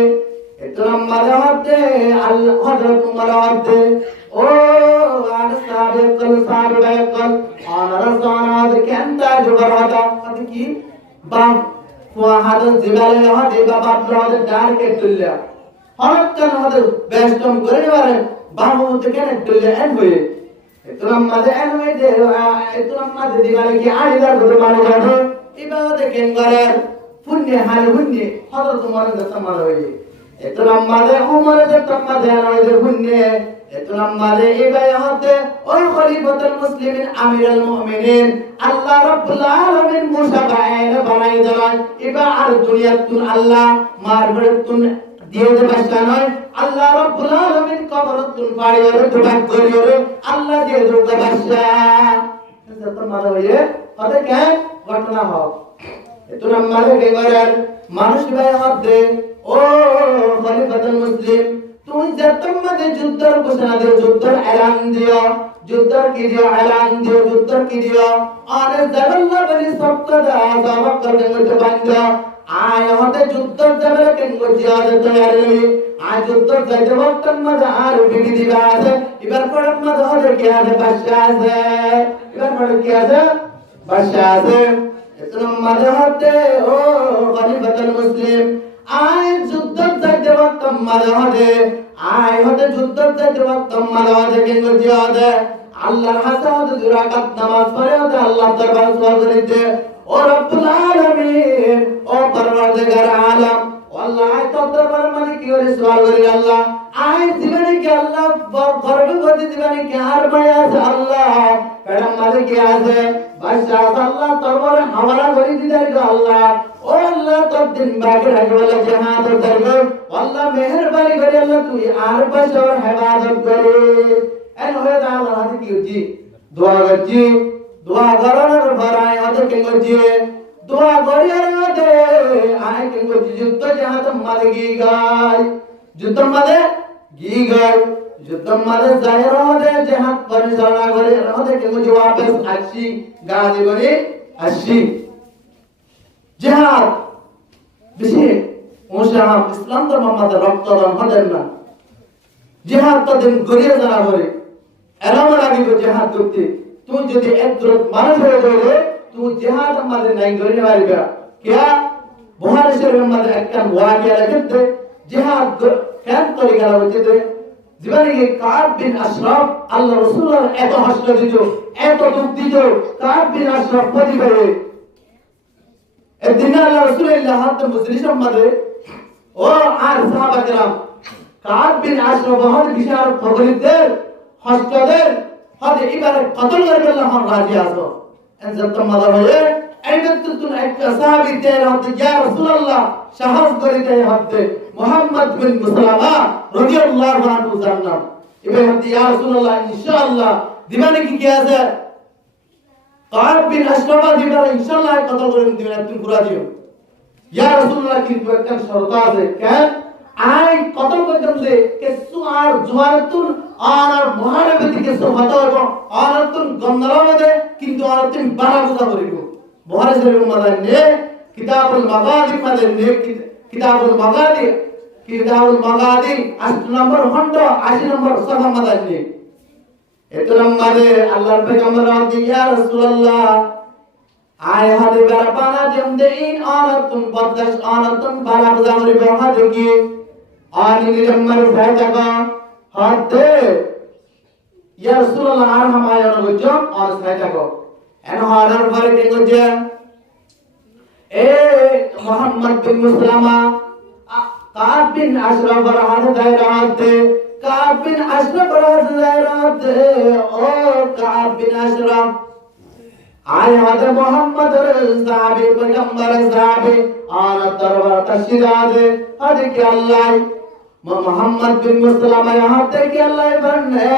इतना मराते अल्लाह हजरत मराते ओ आन साबिकल साबिकल आना रसानाद केंता जुगराता अद की बाप वहाद जिबाले यहां देबा बाप राद डार के तुल्य हरकन हद बेस्टम करे वाले बाबू ते केने तुल्य एन हुए इतना मदे एन हुए दे इतना मदे दिवाले की आड़ीदार गुरु माने जाते इबादत केन करे पुण्य हाल पुण्य हजरत मराद समाल हुए इतना मादे उमर दे तम्मादे आने हुन्ने इतना मादे इबायते और खलीफतुल मुस्लिमीन आमिरुल मुमिनीन अल्लाह रब्बुल आलामीन मुसाबाइन बनाई दिलान इबा আর দুনিয়াতুন আল্লাহ মারবতুন দিয়ে দে বাসা নয় আল্লাহ রব্বুল আলামিন কবরতুন পাড়িয়ে তোবাক করিয়ে আল্লাহ দিয়ে দে বাসা যত মাদে হয়ে কত কে ঘটনা হয় इतना मादे কে করে মানুষ ইবায়তে ও খলিফাতুল মুসলিম তুমি যতম মধ্যে যুদ্ধের ঘোষণা দিও যুদ্ধের এলান দিও যুদ্ধের কি দিও এলান দিও যুদ্ধের কি দিও আর জাবাল্লা বলি সবকদা সাবাক করতে মধ্যে বান্ধ আয় হতে যুদ্ধের জাবালে কেন গজিয়ার তৈরি আয় যুদ্ধের যাইতে বর্তমান মধ্যে আর বিবি দিবা আছে এবার পড়ম মধ্যে হতে কি আছে বাদশা আছে এবার পড়ে কি আছে বাদশা আছে এতন মধ্যে হতে ও খলিফাতুল মুসলিম আয় যুদ্ধের যাইতে বর্তমান মধ্যে হতে আয় হতে যুদ্ধের যাইতে বর্তমান মধ্যে হতে কেন গজিয়ার আল্লাহর হাসাদ দুরাকাত নামাজ পড়ে হতে আল্লাহ দরবার সওয়াল করিতে ও রব্বুল আলামিন ও পরওয়ারদিগার আলম আল্লাহ তো দরবার মানে কি করে সওয়াল করি আল্লাহ আয় জীবনে কি আল্লাহ গর্ব করতে দিবানি কি আর ভাই আছে আল্লাহ পেড়ম মানে কি আছে বাদশা আল্লাহ দরবারে হাওয়ালা করি দিদার গো আল্লাহ ও আল্লাহ তো দিন বাকি রাখবে বলে জাহাদ করবে আল্লাহ মেহেরবানি করে আল্লাহ তুই আর বছর হেফাজত করে এন হয়ে দা আল্লাহ হাতে কি হচ্ছে দোয়া করছি দোয়া করার ভরায় হাতে কি করছি দোয়া করিয়ার হাতে আয় কি করছি যুদ্ধ জাহাদ মারে গি গায় যুদ্ধ মারে गी गए युद्धम मारे जाहिर होते जहां परिचालना करे होते के मुझे वापस अच्छी गाजी बनी अच्छी जहां বেশি মুসলমান ইসলাম ধর্ম আমাদের রক্তদান হতেন না জিহাদ তাদের গড়িয়ে জানা করে এলাম লাগিব জিহাদ করতে তুই যদি একদরত মানুষ হয়ে যাবে তুই জিহাদ আমাদের নাই গড়িয়ে পারবে क्या বুখারী শরীফের মধ্যে একটা ওয়াকিয়া লিখতে জিহাদ কেন তরিকা হচ্ছে জীবনে কাব বিন আশরাফ আল্লাহ রাসূলের এত হাসল দিত এত দুঃখ দিত কাব বিন আশরাফ পরিবারে الدنيا على رسول الله هذا مجلس ماذا؟ أو عار صحابة كرام كعب بن عشرة وهذا بشار فضلتين حسكتين هذا إبارة قتل غير الله هم راضي أصلا إنزل تم ماذا هي؟ أين تطلع الصحابة تين هذا يا رسول الله شهر قريته هذا محمد بن مسلمة رضي الله عنه زمنا إبارة يا رسول الله إن شاء الله دمانة کی کیا ہے কাব বিন আশরাফ দিবার ইনশাআল্লাহ কতল করে দিবেন তুমি পুরা দিও ইয়া রাসূলুল্লাহ কিন্তু একটা শর্ত আছে কেন আই কতল করতে যে কিছু আর জওয়ারাতুন আর মুহারাবে থেকে সহায়তা এবং আরাতুন গন্ডলাবে কিন্তু আরাতুন বারা বুঝা করিব বুখারী শরীফের মধ্যে নে কিতাবুল মাগাদি মধ্যে নে কিতাবুল মাগাদি 8 নম্বর খণ্ড 80 নম্বর সফা মধ্যে নে এতরম মানে আল্লাহর পয়গম্বর ইয়া রাসূলুল্লাহ আয় হাদে বারাপানা জমদেইন আনাতুন বদাশ আনাতুন বারা বুজামরি বহা দেখি আনি নিরম্মর সাইতাকা হাতে ইয়া রাসূলুল্লাহ আর হামায় অনুগজম আর সাইতাকা এন হাদার পরে কি গজে এ মুহাম্মদ বিন মুসলামা কাব বিন আশরাফ হাদে দায়রাতে কাব বিন আশরাফ রাদিয়াল্লাহু ও কাব বিন আশরাফ আয় হাদে মুহাম্মদ সাহাবী পয়গম্বর সাহাবী আর দরবার তশরিয়াদে হাদে কি আল্লাহ মুহাম্মদ বিন মুসলামা হাতে কি আল্লাহ বনে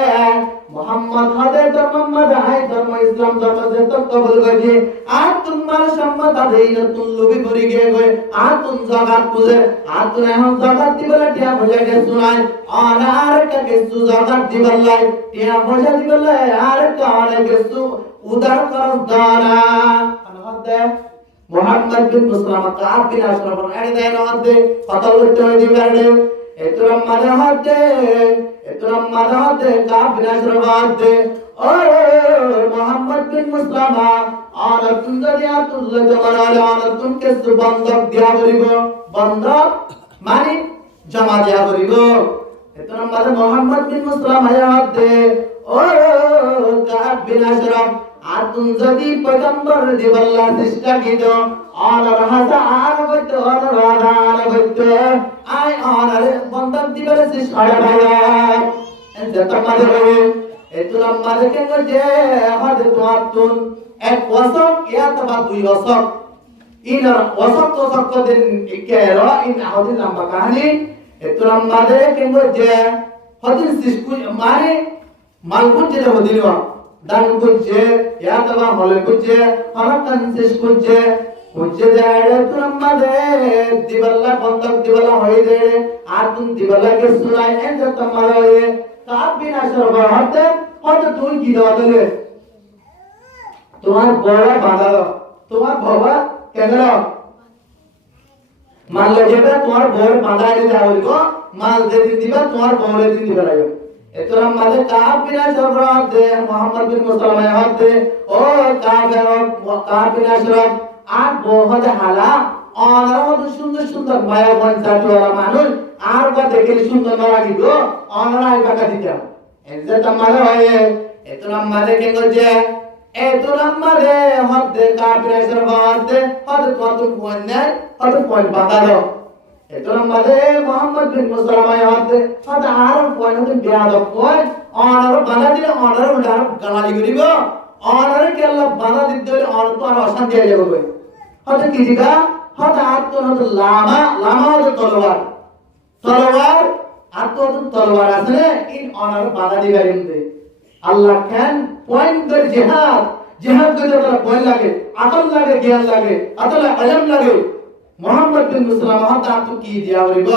মুহাম্মদ হাদে মোহাম্মদ আয় ধর্ম ইসলাম ধর্ম যে তো কবুল করেছে আর তোমার সম্মত আদেই নতুন লোভী ভরে গিয়ে আর তুম জাগাত পুজে আর তুম এখন জাগাত দিবলা টিয়া ভজা কে শুনাই আর কা কিছু জাগাত দিবলাই টিয়া ভজা দিবলাই আর কা অনেক কিছু উদার করস দানা আনহাদে মুহাম্মদ বিন মুসলামা কাব বিন আশরাফ এর দেন হাতে কতল করতে দিবারে এতরম মাদাতে কাব বিন আশরাফ হাতে ও মুহাম্মদ বিন মুসলামা আর তুনজারিয়াতুল্লাহ জামানালে আর তুমকে বন্ধক দিয়া করিব বন্ধক মানে জমা দিয়া করিব এতরম মাদা মুহাম্মদ বিন মুসলামা হাতে ও কাব বিন আশরাফ আর তুম যদি পয়গম্বর দিবাল্লা চেষ্টা কিদ আর হাসা আর বইত আর রাধা আর বইত আই আর বন্ধক দিবারে চেষ্টা ভাইয়া যত মাঝে হবে এতুলাম মাঝে কেন যে হাদে তোমার তুন এক ওয়াসক ইয়া তবা দুই ওয়াসক ইনার ওয়াসক তো সকদিন ইকের ইন হাদিস লম্বা কাহিনী এতুলাম মাঝে কেন যে হাদিস সিসকু মানে মালকুন যে হদিল দান কুজে ইয়া তবা হলে কুজে হরকান সিসকু मुझे जाए तुम मदे दिवल्ला बंदक दिवल्ला होई दे आतुम दिवल्ला के सुनाई है जब तुम्हारा ये काब बिन अशरफ होते और तुम की दौलत तुम्हार बड़ा बाधा तुम्हार बाबा कहना मान लो जब तुम्हार बड़ा बाधा है जाओ को माल दे दिन दिवा तुम्हार बड़ा दिन दिवा लायो इतना मदे काब बिन अशरफ होते मोहम्मद बिन मुसलमान होते ओ काब बिन अशरफ আর বহুত হালা অনার সুন্দর সুন্দর মায়া বঞ্চাটোরা মানুষ আর বা দেখে সুন্দর না লাগিব অনারা এই বাকা দিতাম এজে তোমারে হয় এত নাম্বারে কে গজে এত নাম্বারে হদে কাবরেসর বাদে হদ কত কোন নাই হদ কোন বাধা দাও এত নাম্বারে মোহাম্মদ বিন মুসলামা হদে হদ আর কোন হদ বিয়াদ কোন অনার বাধা দিলে অনার উল্টা গালালি করিব অনার কে আল্লাহ বাধা দিতে হলে অনার তো আর অশান্তি হয়ে যাবে হতে কি দিবা হতে আত্মন হতে লামা হতে তলোয়ার আত্মন তলোয়ার আছে ইন অনার বাধা দিবা ইনদে আল্লাহ কেন পয়েন্ট করে জিহাদ করে তারা পয়েন্ট লাগে আকল লাগে জ্ঞান লাগে আতলা আলম লাগে মোহাম্মদ বিন মুসলামা হতে আত্ম কি দিয়া হইব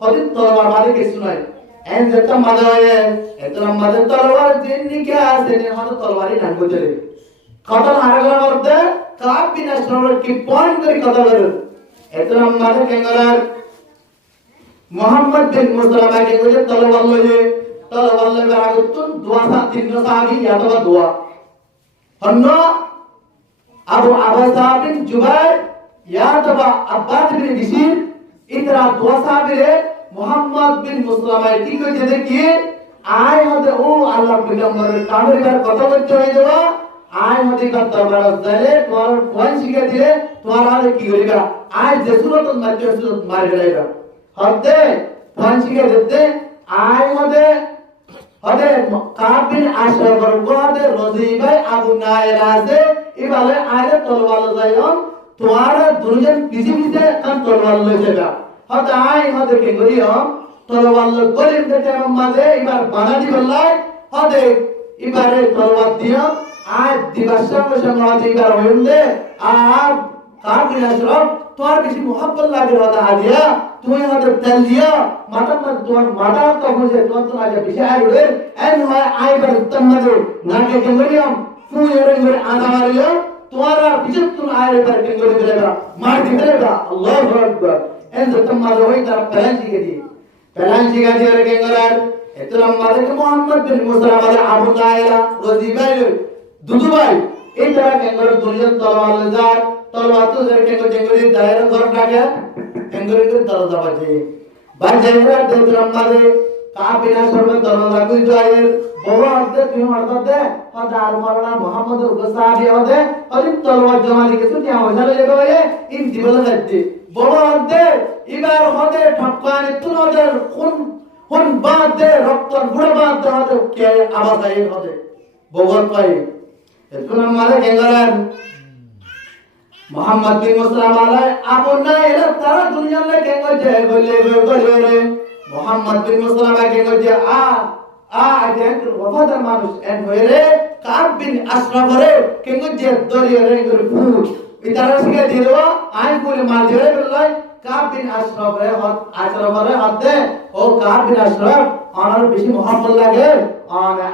হতে তলোয়ার বাদে কে শুনাই এন যেটা মাঝে হয়ে এত মাঝে তলোয়ার দিন নিকে আসে নে হাতে তলোয়ারই নাম বলে কথা হারাগলার মধ্যে কাপ বিনা শ্রমের কি পয়েন্ট করে কথা বলেন এত মাঝে কেঙ্গলার মোহাম্মদ বিন মুসলামা কে বলে তলোয়ার লয়ে বেরাগুতুন দোয়া সা তিন সাহাবী অথবা দোয়া অন্য আবু আবাসা বিন জুবাইর অথবা আব্বাস বিন বিশির ইতরা দোয়া সাহাবীরে মোহাম্মদ বিন মুসলামা কি কইছে দেখি আয় হতে ও আল্লাহ পয়গম্বরের কামরিবার কথা বলতে হয়ে যাওয়া আয় হতে কত বড় জালে তোর কোন শিখে দিলে তোর আর কি করিবা আয় যে সুরত মারতে সুরত মার গেলাইবা হতে কোন শিখে দিতে আয় হতে কাবিন আশরাফর গোদে রজিবাই আবু নায়ের আছে ইবালে আয় তলওয়াল যায়ম তোর দুজন পিছে কান তলওয়াল লই যাবা হতে আয় হতে কে করিও তলওয়াল গলিম দেখে মাঝে এবার বানা দিবলাই হতে এবারে তলওয়াল দিও আজ দিবাসম সমাজে এবার হইন্দে আর কাবিন আশরাফ তোর বেশি মোহাব্বত লাগে হতে আদিয়া তুই হতে তেল দিয়া মাথা মত তোর মাথা তো হইছে তোর তো আজ বেশি আইবে এন হয় আইবার উত্তমদে নাকে কে করিও তুই এর আধা মারিও তোর বিজত তুই আইরে পার কে করি দিলেবা মার দিলেবা আল্লাহু আকবার en zatam mazo hoy tar pelanji ga di ore kengarar eturam mazo ke muhammad bin muslim mazo abu naila rozibai dudu bhai ei tara kengar duniya talwar to zer kengar jengori daira ghar tage kengori ke darwaza baje eturam mazo ka bina sorbe darwaza koi jaye bobo adde ki mardade hadar marana muhammad sahabi hode ali talwar jamali ke suti awazale lebe in dibala gadde বড় আদে ইবার হদে ঠকানে তুনদের কোন বাদে রক্তর গুড় বাদে হদে কে আবাসাই হদে বগল পাই এতন আমারে কেঙ্গারান মোহাম্মদ বিন মুসলাম আলাই আপন না এরা তারা দুনিয়ার লে কেঙ্গ যে বলে রে মোহাম্মদ বিন মুসলাম কেঙ্গ যে আজেন ওফাদার মানুষ এন হইরে কাব বিন আশরাফ রে কেঙ্গ যে দরিয়ে রে ফুট ইতারা শিখে দিল আই বলে মাঝে বললাই কাব বিন আশরাফ রে হতে ও কাব বিন আশরাফ আমার বেশি মোহাম্মত লাগে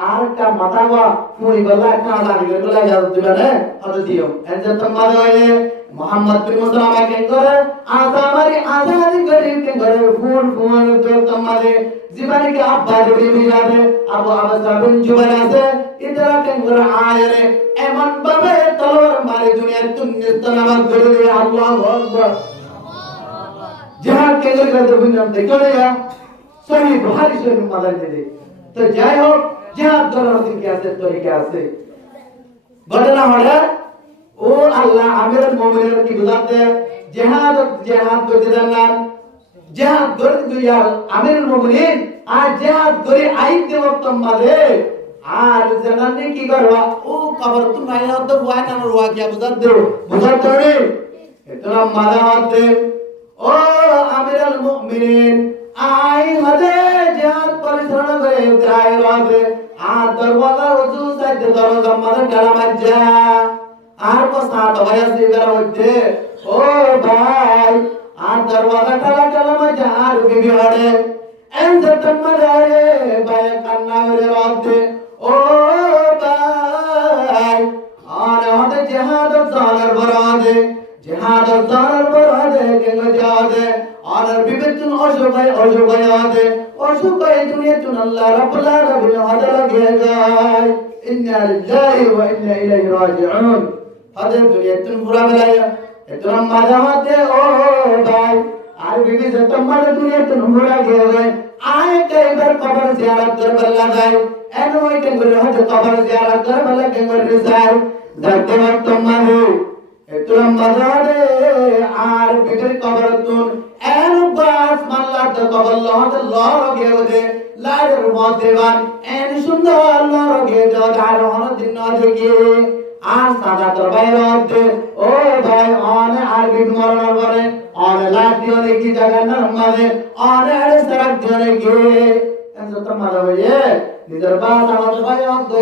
আর কা মাতাবা ফুই বলা কা লাগে বলা যা দিবানে হতে দিও এনজে তোমার হয় মোহাম্মদ বিন মুসলাম কে করে আজামারি আজাদি করি কে করে ফুল তো তোমারে জীবনে কে আব্বা দেবি মিলাবে আবু আবাসা বিন জুবাইর আছে ইতরা কে করে আয়রে এমন ভাবে তলোয়ার মারে দুনিয়ার তুন্নিস্তনাবাদ করে দিয়ে আল্লাহু আকবার জিহাদ কে করে দুনিয়া দেখো না সহি বুখারী শরীফ মাদার দে তো যাই হোক জিহাদ করার দিন কি আছে তরিকা আছে ঘটনা হলো ও আল্লাহ আমিরুল মুমিনিন কি বুঝাতে জিহাদ করতে জানলাম জিহাদ করতে গিয়া আমিরুল মুমিনিন আর জিহাদ করে আইতে ওয়াক্ত মাঝে আর জানানে কি করবা ও কবর তুম নাই হতে ওয়াই না রওয়া কি বুঝাতে রে এতরা মালা হতে ও আমিরুল মুমিনিন আই হদে জিহাদ পরিশ্রম করে যায় রাতে আর দরওয়াজা রুজু সাইতে দরজা মাঝে ডালা মাজা আর কো সাত ভাই আছে বের হচ্ছে ও ভাই আর দরওয়াজা ডালা মাজা আর বিবি হড়ে এন যতন মারে ভাই কান্না করে রাতে ও ভাই আর হতে জিহাদ জালার বরাদে কেন যাদে আর বিবেচন অশুভায় আদে অশুভায় দুনিয়া তুন আল্লাহ রাব্বুল আলামিন হাদা লাগে গায় ইন্না লিল্লাহি ওয়া ইন্না ইলাইহি রাজিউন হাদা দুনিয়া তুন পুরা বেলায়া এতরাম মাঝামাতে ও ভাই আর বিবি যতম্মার দুনিয়া তুন পুরা গেছে আয় কয়বার কবর জিয়ারত করবার লাগায় এন ওই কেঙ্গরে হতে কবর জিয়ারত করবার লাগে কেঙ্গরে স্যার দেখতে বর্তমানে এতরাম মাঝারে আর বিবির কবর তুন এন বাস মাল্লা তো কবর লহতে লর গেছে লাইর মদেবান এন সুন্দর লর গেছে আর হন দিন দেখি আর সাদা তোর বাইরে ও ভাই অন আর বিন মরণের পরে অন লাখ দিও দেখি জায়গা না মাঝে অন আর সড়ক ধরে গিয়ে এত তো মারা হয়ে নিজের বাস আমাদের ভাই অন্ত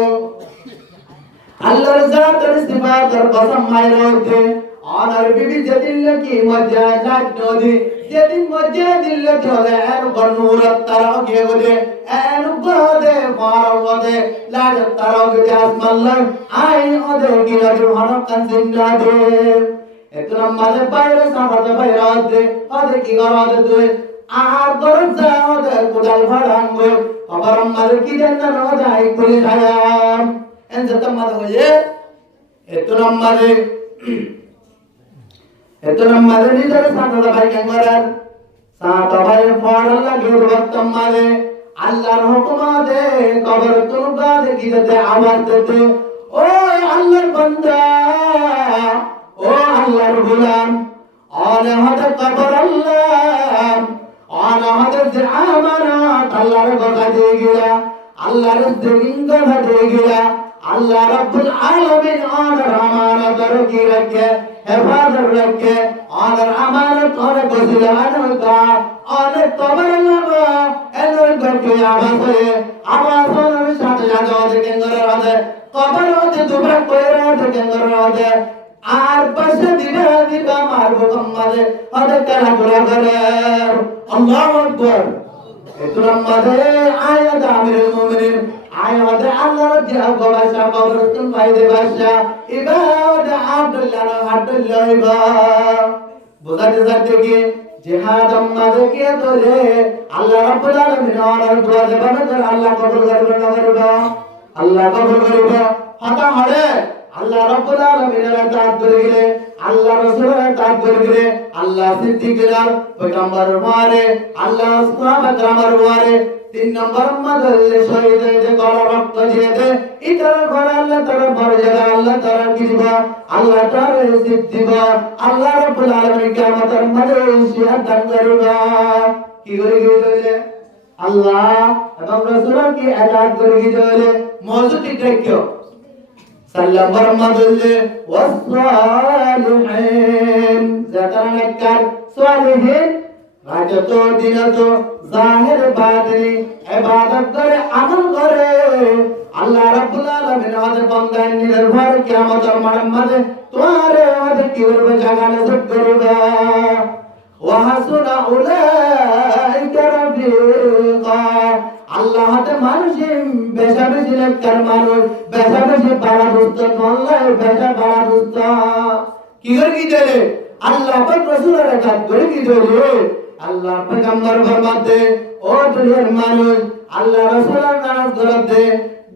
আল্লাহর জাতের সিফাতের কসম মাইরতে অনার বিবি যেদিন কি মজা লাগ নদী যেদিন মধ্যে দিলে চলে এন গনুরত তারা কে গদে এন গদে মারওদে লাজ তারা কে আসমাল্লাহ আই ওদে গিলা হন কানসিন দে একটু নামাজে বাইরে সাহায্য বাইরে আছে ওদে কি গরাদ তুই আর দরজা ওদে কোদাল ভাড়াঙ্গ আবার মালে কি দেন না যাই কলি ছায়াম এন যত মাদ হয়ে একটু নামাজে নিজের সাহায্য ভাই কেঙ্গরার সাহায্য ভাই পড় লাগে রতম মালে আল্লাহর হুকুম দে কবর তুলবা দে কি দে আওয়াজ দে ও আল্লাহর বান্দা ও আল্লাহর গোলাম আলে হদ কবর আল্লাহ আলে হদ যে আমানত আল্লাহর কথা দিয়ে গিলা আল্লাহর দিন কথা দিয়ে গিলা আল্লাহ রাব্বুল আলামিন আনার আমানত রকি রাখে হেফাজত রাখে আনার আমানত করে বসিলা আনকা আনে কবর লাগা এনই গকে আবাসের সাথে সাথে কেঙ্গরে রাজে কবর হতে তোমরা কইরা কেঙ্গরে রাজে আর পাশে দিবা মারবো কম্মাদে হতে কালা গোলা করে আল্লাহু আকবার এতুরাম মাদে আয়াত আমিরুল মুমিনিন আয়াত আল্লাহর জিয়া গোবাসা কবরতুন বাইদে বাসা ইবাদ আব্দুল্লাহ ইবা বুঝাতে যাচ্ছে কি জিহাদ মাদে কে তোলে আল্লাহ রাব্বুল আলামিন অনার দোয়া দেবেন আল্লাহ কবুল করবে না করবে আল্লাহ কবুল করবে হাতা হড়ে আল্লাহ রাব্বুল আলামিনের তাআত করে গেলে আল্লাহ রাসূলের তাআত করে গেলে আল্লাহ সিদ্দিকের পয়গম্বর মারে আল্লাহ সাহাবা کرامর মারে তিন নম্বর মাদলে শহীদ হয়ে গলা রক্ত দিয়ে দে ইতার ঘর আল্লাহ তাআলা মর্যাদা আল্লাহ তাআলা কি দিবা আল্লাহ তাআলা রিজিক দিবা আল্লাহ রাব্বুল আলামিন কিয়ামতের মাঠে সিয়াদ দান করবে কি করে গিয়ে আল্লাহ এবং রাসূলের কি আতাত করে গিয়ে মওজুদি দেখো সাল্লাম বরমাদুল্লে ওয়াসসালিহিন যাতানাকার সালিহিন রাজত দিনত জাহির বাতিনি ইবাদত করে আমল করে আল্লাহ রাব্বুল আলামিন আমাদের বান্দা নির্ভর কিয়ামতের মাঠে তোমারে আমাদের কি করবে জাগানে সব করবে ওয়া হাসুনা উলাইকা রাফিকা আল্লাহ হাতে মানুষের বেশা বেশি লেখার মানুষ বেশা বেশি বাড়া দুস্ত আল্লাহ বেশা বাড়া দুস্ত কি করে কি দেলে আল্লাহ পাক রাসূলের কাজ করে কি দেলে আল্লাহ পয়গম্বর ফরমাতে ও দুনিয়ার মানুষ আল্লাহ রাসূলের নামাজ ধরতে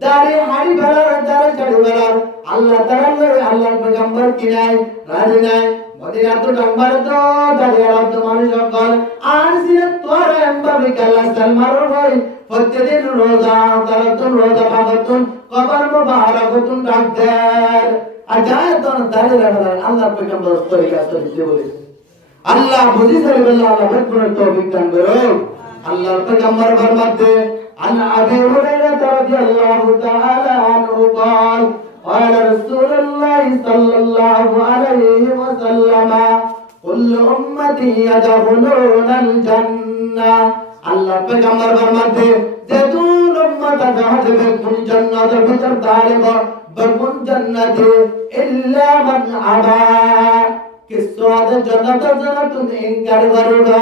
দাড়ি হাড়ি বেলার দাড়ি ছাড়ি বেলার আল্লাহ তাআলা আল্লাহ পয়গম্বর কি নাই রাজি নাই মদিনা তো ডাম্বার তো দাড়ি আর তো মানুষ সকল আর সিনে তোর এমবাবি কাল্লা সালমার ভাই প্রতিদিন রোজা করতুন রোজা পাগতুন কবর মুবারাকাতুন ডাকদার আজাতন দাড়ি রাখলেন আল্লাহ পয়গম্বর তরিকা তরিকা বলে আল্লাহ বুঝি সাল্লাল্লাহু আলাইহি ওয়াসাল্লাম তৌফিক দান করো আল্লাহর পয়গম্বর ফরমাতে আন আবি হুরায়রা রাদিয়াল্লাহু তাআলা আনহু قال قال رسول الله صلى الله عليه وسلم كل امتي يدخلون الجنه আল্লাহ পয়গম্বর ফরমাতে যে দুন উম্মত যাবে কোন জান্নাতের ভিতর দাঁড়াবে বরকুন জান্নাতে ইল্লা মান আবা কিসওয়াদ জান্নাতের জন্য তুমি ইনকার করবে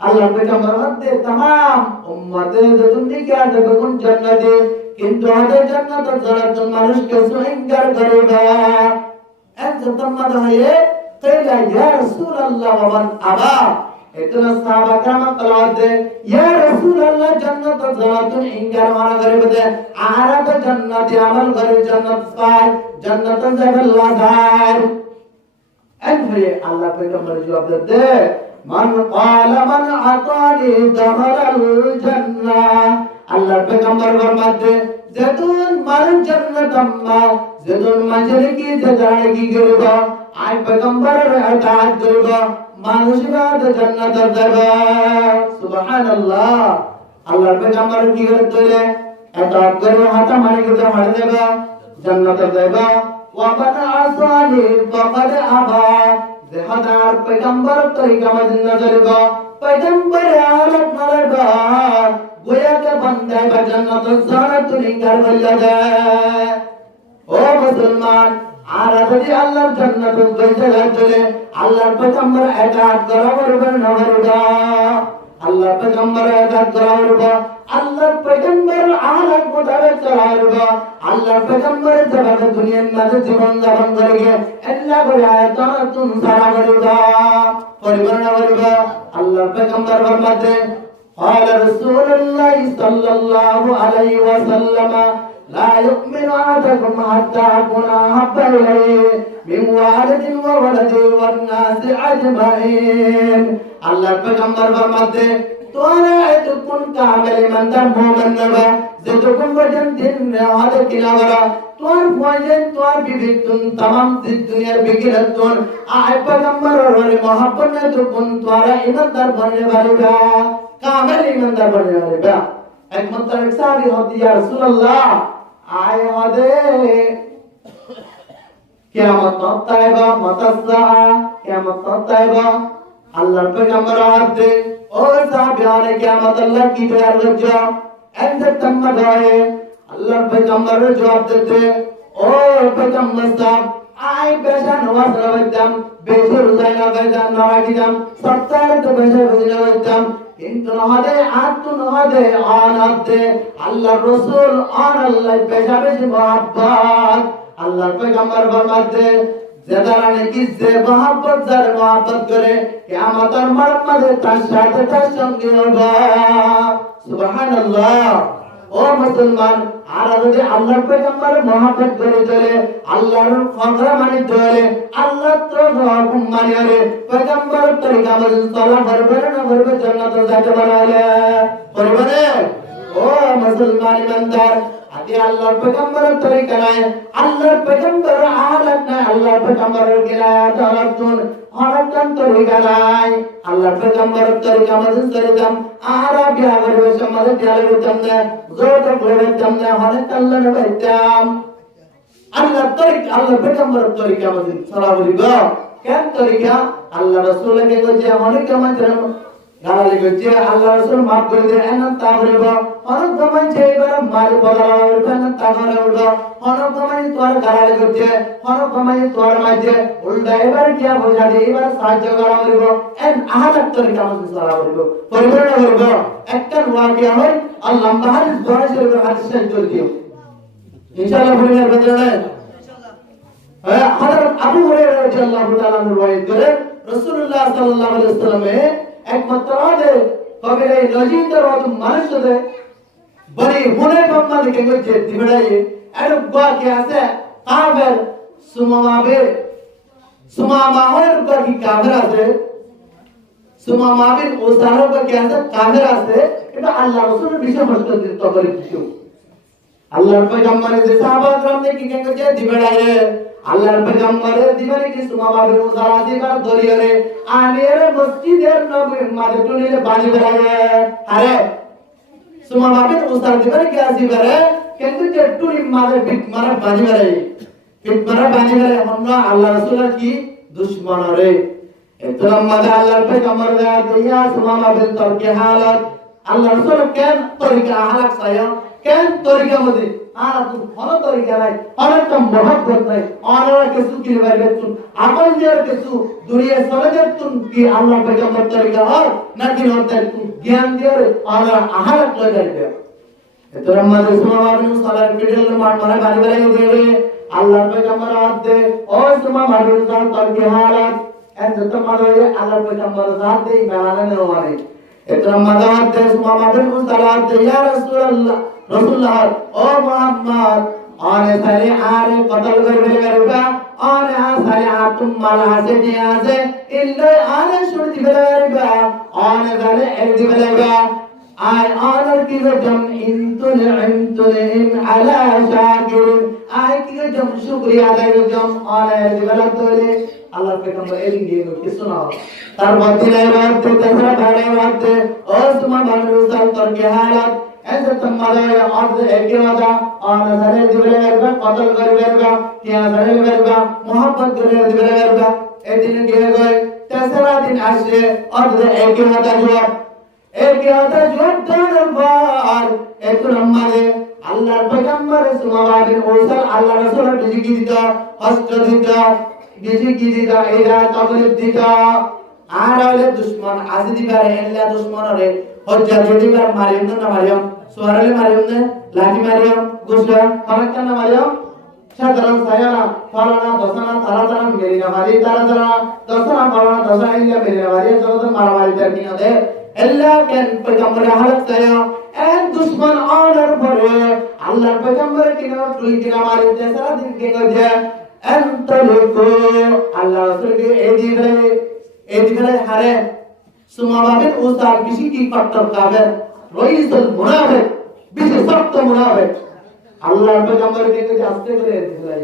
আল্লাহ পয়গম্বর ফরমাতে तमाम উম্মতে যে দুনিয়া যাবে কোন জান্নাতে কিন্তু আদে জান্নাতের জন্য মানুষকে ইনকার করবে একজন উম্মত হয়ে কইলা ইয়া রাসূলুল্লাহ ওয়া মান আবা इतना साहबा करम तलाते या रसूल अल्लाह जन्नत जन्नतुन इंकार माना करे बदे आरत जन्नत अमल करे जन्नत पार जन्नत जबल लादार अनफरे अल्लाह पैगंबर जवाब दे मन قال من अतानी दखल जन्नह अल्लाह पैगंबर फरमाते जदुन मर जन्नत अम्मा जदुन मंजर की जजाने की गिरबा आय पैगंबर अतात गिरबा মানুষ বাদ জান্নাতের যাবে সুবহানাল্লাহ আল্লাহর পয়গম্বর কি করে তৈলে এত করে হাতা মারি করে মারি দেবে জান্নাতের যাবে ওয়া মান আসানি ফাকাদ আবা দেহদার পয়গম্বর তরিকা মদিনা যাবে পয়গম্বর আলাত মারবা গোয়া কে বান্দা বা জান্নাতের জান্নাত ইনকার করলে ও মুসলমান আর যদি আল্লাহর জান্নাত বইতে চলে আল্লাহর পয়গম্বর একাত করা করবেন না করবা আল্লাহর পয়গম্বর একাত করা করবা আল্লাহর পয়গম্বর আলাক মোতাবেক চলা করবা আল্লাহর পয়গম্বরের যেভাবে দুনিয়ার মাঝে জীবন যাপন করে আল্লাহ করে আয়াতুন সারা করবা পরিমাণ করবা আল্লাহর পয়গম্বর ফরমাতে قال رسول الله صلى الله عليه وسلم لا يؤمن أحدكم حتى أكون أحب إليه من والد وولد والناس أجمعين الله پیغمبر فرماتے তোরা এতক্ষণ কামেল ইমানদার মুমিন নবা যতক্ষণ পর্যন্ত দিন নেওয়াদের কিনারা তোর পয়জন তোর বিবিতুন तमाम দুনিয়ার বিগিরতুন আয় পেগম্বরের মহব্বত নে তখন তোরা ইমানদার বননে পারবা কামেল ইমানদার বননে পারবা একমাত্র এক সাহাবী হতে ইয়া রাসূলুল্লাহ আয় হদে কিয়ামত তাইবা মাতাসা কিয়ামত তাইবা আল্লাহর পেগম্বর হাতে ও সাহাবিয়ানে কিয়ামত আল্লাহ কি তৈয়ার করছো এন্ড তম্মদ হয় আল্লাহর পেগম্বর জবাব দিতে ও পেগম্বর সাহেব আই বেশা নওয়াজ রাখতাম বেশি রোজা রাখতাম নামাজিতাম সপ্তাহে তো বেশি রোজা রাখতাম কিন্তু নহদে আত্ম নহদে আনাদে আল্লাহর রাসূল আর আল্লাহ বেশা বেশি মহব্বত আল্লাহর পেগম্বর ফরমাতে যারা নাকি যে মহব্বত যার মহব্বত করে কিয়ামতের মাঠে তার সাথে তার সঙ্গে হবে সুবহানাল্লাহ ও মুসলমান আর যদি আল্লাহর পয়গম্বরের মহব্বত করে চলে আল্লাহর কথা মানে চলে আল্লাহ তো হুকুম মানে পয়গম্বরের তরিকা মতে চলা করবে না করবে জান্নাতে যাইতে পারবে করবে ও মুসলমান ইমানদার আদি আল্লাহর পয়গম্বরের তরিকা নাই আল্লাহর পয়গম্বরের আহলাত নাই আল্লাহর পয়গম্বরের গিলাত আরাতুন আরাকান তরিকা নাই আল্লাহর পয়গম্বরের তরিকা মতে চলতাম আরবি আগরে সমাজে দেয়ালে হতাম না জোর করে হতাম না অনেক আল্লাহর বাইতাম আল্লাহর তরিকা আল্লাহর পয়গম্বরের তরিকা মতে চলা বলিব কেন তরিকা আল্লাহ রাসূলকে কইছে অনেক আমাদের গালালি কইছে আল্লাহ রাসূল maaf করে দেন এমন তা বলিব অনেক সময় সেইবার মার বদলা করবেন তা বলিব অনেক সময় তোর গালালি কইছে অনেক সময় তোর মাঝে উল্টা এবার কি বোঝা দে এবার সাহায্য করা বলিব এন আহাদাত তরিকা মতে চলা বলিব পরিবর্তন বলিব একটা ওয়াকিয়া হয় আল্লাহ হাদিস বুখারী শরীফের হাদিস চলে দিও ইনশাআল্লাহ বলিবার বদলে ইনশাআল্লাহ হযরত আবু হুরায়রা রাদিয়াল্লাহু তাআলা riwayat করে রাসূলুল্লাহ সাল্লাল্লাহু আলাইহি ওয়াসাল্লামে একমাত্র আদে কবিরে নজিন্দর ওয়াত মানুষদে বড়ি হুনে বাম্মা দিকে গজে দিবড়াই আর গোয়া কে আছে কাফের সুমামা হয় গোয়া কি কাফের আছে সুমামাবির ওসারো কে আছে কাফের আছে এটা আল্লাহ রাসূলের বিষয় বস্তু দিত করে কিছু আল্লাহর পয়গম্বরের যে সাহাবাগণ নে কি গজে দিবড়াই আল্লাহর পয়গম্বরের দিবারে কি সুমামাবির ওসারা দিবার দরিয়ারে আনের মসজিদের নবী মাঝে টুনিলে বাড়ি বেড়ায় আরে সুমামাবির ওসারা দিবারে কি আসি বেড়ে কিন্তু যে টুনি মাঝে ভিট মারা বাড়ি বেড়ায় ভিট মারা বাড়ি বেড়ায় অন্য আল্লাহ রাসূলের কি দুশমন রে এতরাম মাঝে আল্লাহর পয়গম্বর দিয়া সুমামাবির তরকে হালাত আল্লাহ রাসূল কেন তরিকা হালাক সায়া কেন তরিকা মধ্যে আর তুই ভালো তরিকা নাই আর একটা মহব্বত নাই আর কিছু কি বাইরে তুই আমল দিয়ে কিছু দুনিয়া চলে যাতুন কি আল্লাহ পয়গম্বর তরিকা হয় নাকি হতে তুই জ্ঞান দিয়ে আর আহারাত লয়ে যাবে এতরা মাঝে সুমামাবিন সালার পিডল মারা বাড়ি বাড়ি দেবে আল্লাহ পয়গম্বর হাতে ও সুমামাবিন সালার তরকে হালাত এত তো মারে আল্লাহ পয়গম্বর হাতে মেলানে নেওয়ারে এতরা মাঝে হাতে সুমামাবিন সালার ইয়া রাসূলুল্লাহ রাসূলুল্লাহ ও মুহাম্মদ আরে সারে আরে কতল করবে আরে সারে আতুম মাল হাসে নিয়ে আসে ইল্লে আরে শুরতি বেরবে আরে সারে এক দিবেবা আয় আনার কি জম ইনতুল ইন আলা শাকির আয় কি জম শুকরিয়া আদায় জম আরে দিবেলা তোলে আল্লাহর পয়গম্বর এদিন দিয়ে কিছু না তার বদিলাই রাতে তারা ভাড়ে রাতে ও তোমার ভালো সাল তোর কি হালাত ऐसे तुम्हारे और एक वादा और सारे दिवले करबा कतल करबा क्या सारे करबा मोहब्बत करबा ए दिन के गए तेसरा दिन আসে और एक वादा जवाब दोनों बार एक रमाले আল্লাহর পয়গম্বর সুমামা বিন উসাল আল্লাহ রাসূলের বেশি কি দিত কষ্ট দিত বেশি কি দিত এরা তকলিফ দিত আর হলে দুশমন আজি দিবারে এল্লা দুশমনরে হজ্জা দিবার মারিয়ম না মারিয়ম সুহারলে মারিয়ম না লাঠি মারিয়ম গুসলা ফারাক্কা না মারিয়ম সাধারণ সায়ানা ফারানা দসানা তারাতারা মেরিনা মারি তারাতারা দসানা ফারানা দসা ইল্লা মেরিনা মারি যখন মারামারি করনি ওদের এল্লা কেন পয়গম্বরে হালত সায়া এক দুশমন অর্ডার করে আল্লাহর পয়গম্বরে কিনা তুই কিনা মারি সারা দিন কে গজে এন্তলিকো আল্লাহ রাসূলকে এদিকে হারে সুমামা বিন উসাল বেশি কি কট্টর কাফের রইসুল মুনাফিক বেশি শক্ত মুনাফিক আল্লাহর পয়গম্বর কে যে আস্তে করে দিলাই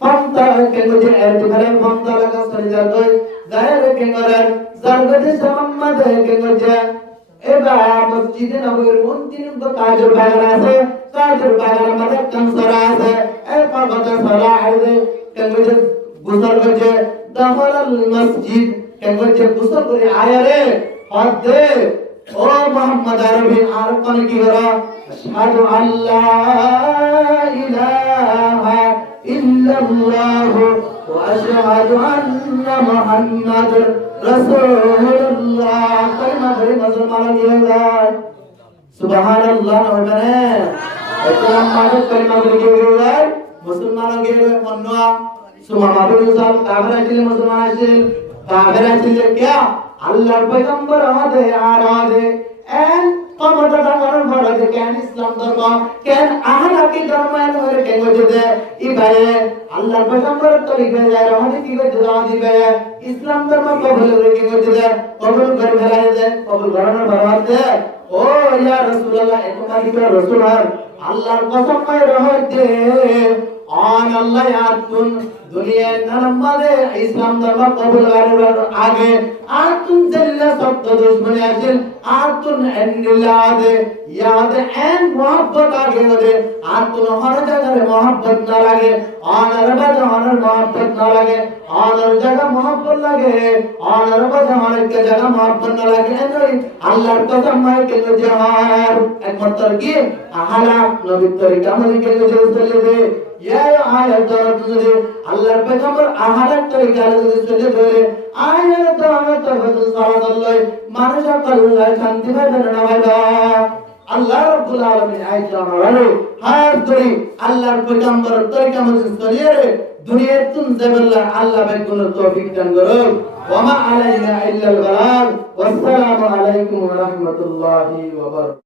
ফান্তা কে যে এদিকে ফান্তা লাগা সরিজা দই দায়ের কে করেন জারগতে মোহাম্মদ কে যে এবা মসজিদে নববীর 29 তো কাজের বাগান আছে কাজের বাগানের মধ্যে কানসরা আছে এই পাগতা সালা আছে কে যে গুসল করে দাখালাল মসজিদ কে যে গুসল করে আয়া রে হাত দে ও মোহাম্মদ আরবি আর কোন কি করা আশহাদু আল্লা ইলাহা ইল্লাল্লাহ ওয়া আশহাদু আন্না মুহাম্মাদুর রাসূলুল্লাহ কালিমা ধরে মুসলমান হয়ে যায় সুবহানাল্লাহ ওখানে একদম মাঝে কালিমা বলে কি হয়ে যায় মুসলমান হয়ে যায় মন্না সুমামা বিন উসাল কাফের ছিল মুসলমান ছিল কাফের ছিল কি আল্লাহর পয়গম্বর আমাদের আর আমাদের এন কমটা দাঁড়ানোর পরে যে কেন ইসলাম ধর্ম কেন আহলাকি ধর্ম এর কেন যদি ই ভাই আল্লাহর পয়গম্বরের তরিকা যায় আমাদের কি করে দাওয়া দিবে ইসলাম ধর্ম কবুল করে কি করে দেয় কবুল করে ফেলাই দেয় কবুল করানোর বরবাদ দেয় ও ইয়া রাসূলুল্লাহ এত মালিক রাসূল আল্লাহর কসম করে রহতে আন আল্লাহ ইয়াতুন দুনিয়ার নামাজে ইসলাম ধর্ম কবুল করার আগে আতুন জাল্লা সত্য দুশমনে আছেন আতুন এন্ডিলাদে ইয়াদ এন মোহাব্বত আগে ওরে আতুন হর জায়গায় মোহাব্বত না লাগে অনার বাদ অনার মোহাব্বত না লাগে অনার জায়গা মোহাব্বত লাগে অনার বাদ অনার জায়গা মোহাব্বত না লাগে এনই আল্লাহর কসম হয় কে যে আর একমাত্র কি আহলা নবী তরিকা মানে কে যে চলে দে ইয়া আয়াত তুজে আল্লাহর পয়গম্বর আহারের তরিকা চলে ধরে আয়াত আয়াত ফজল সাল্লাল্লাহু মানুষ আল্লাহ শান্তি পাবে না ভাইবা আল্লাহ রাব্বুল আলামিন আয়াত জানালো হাত ধরে আল্লাহর পয়গম্বর তরিকা মতে চলিয়ে রে দুনিয়ার তুন জাবাল্লাহ আল্লাহ বেগুন তৌফিক দান করো ওয়া মা আলাইনা ইল্লাল বালাগ ওয়াসসালামু আলাইকুম ওয়া রাহমাতুল্লাহি ওয়া বারাকাতুহু।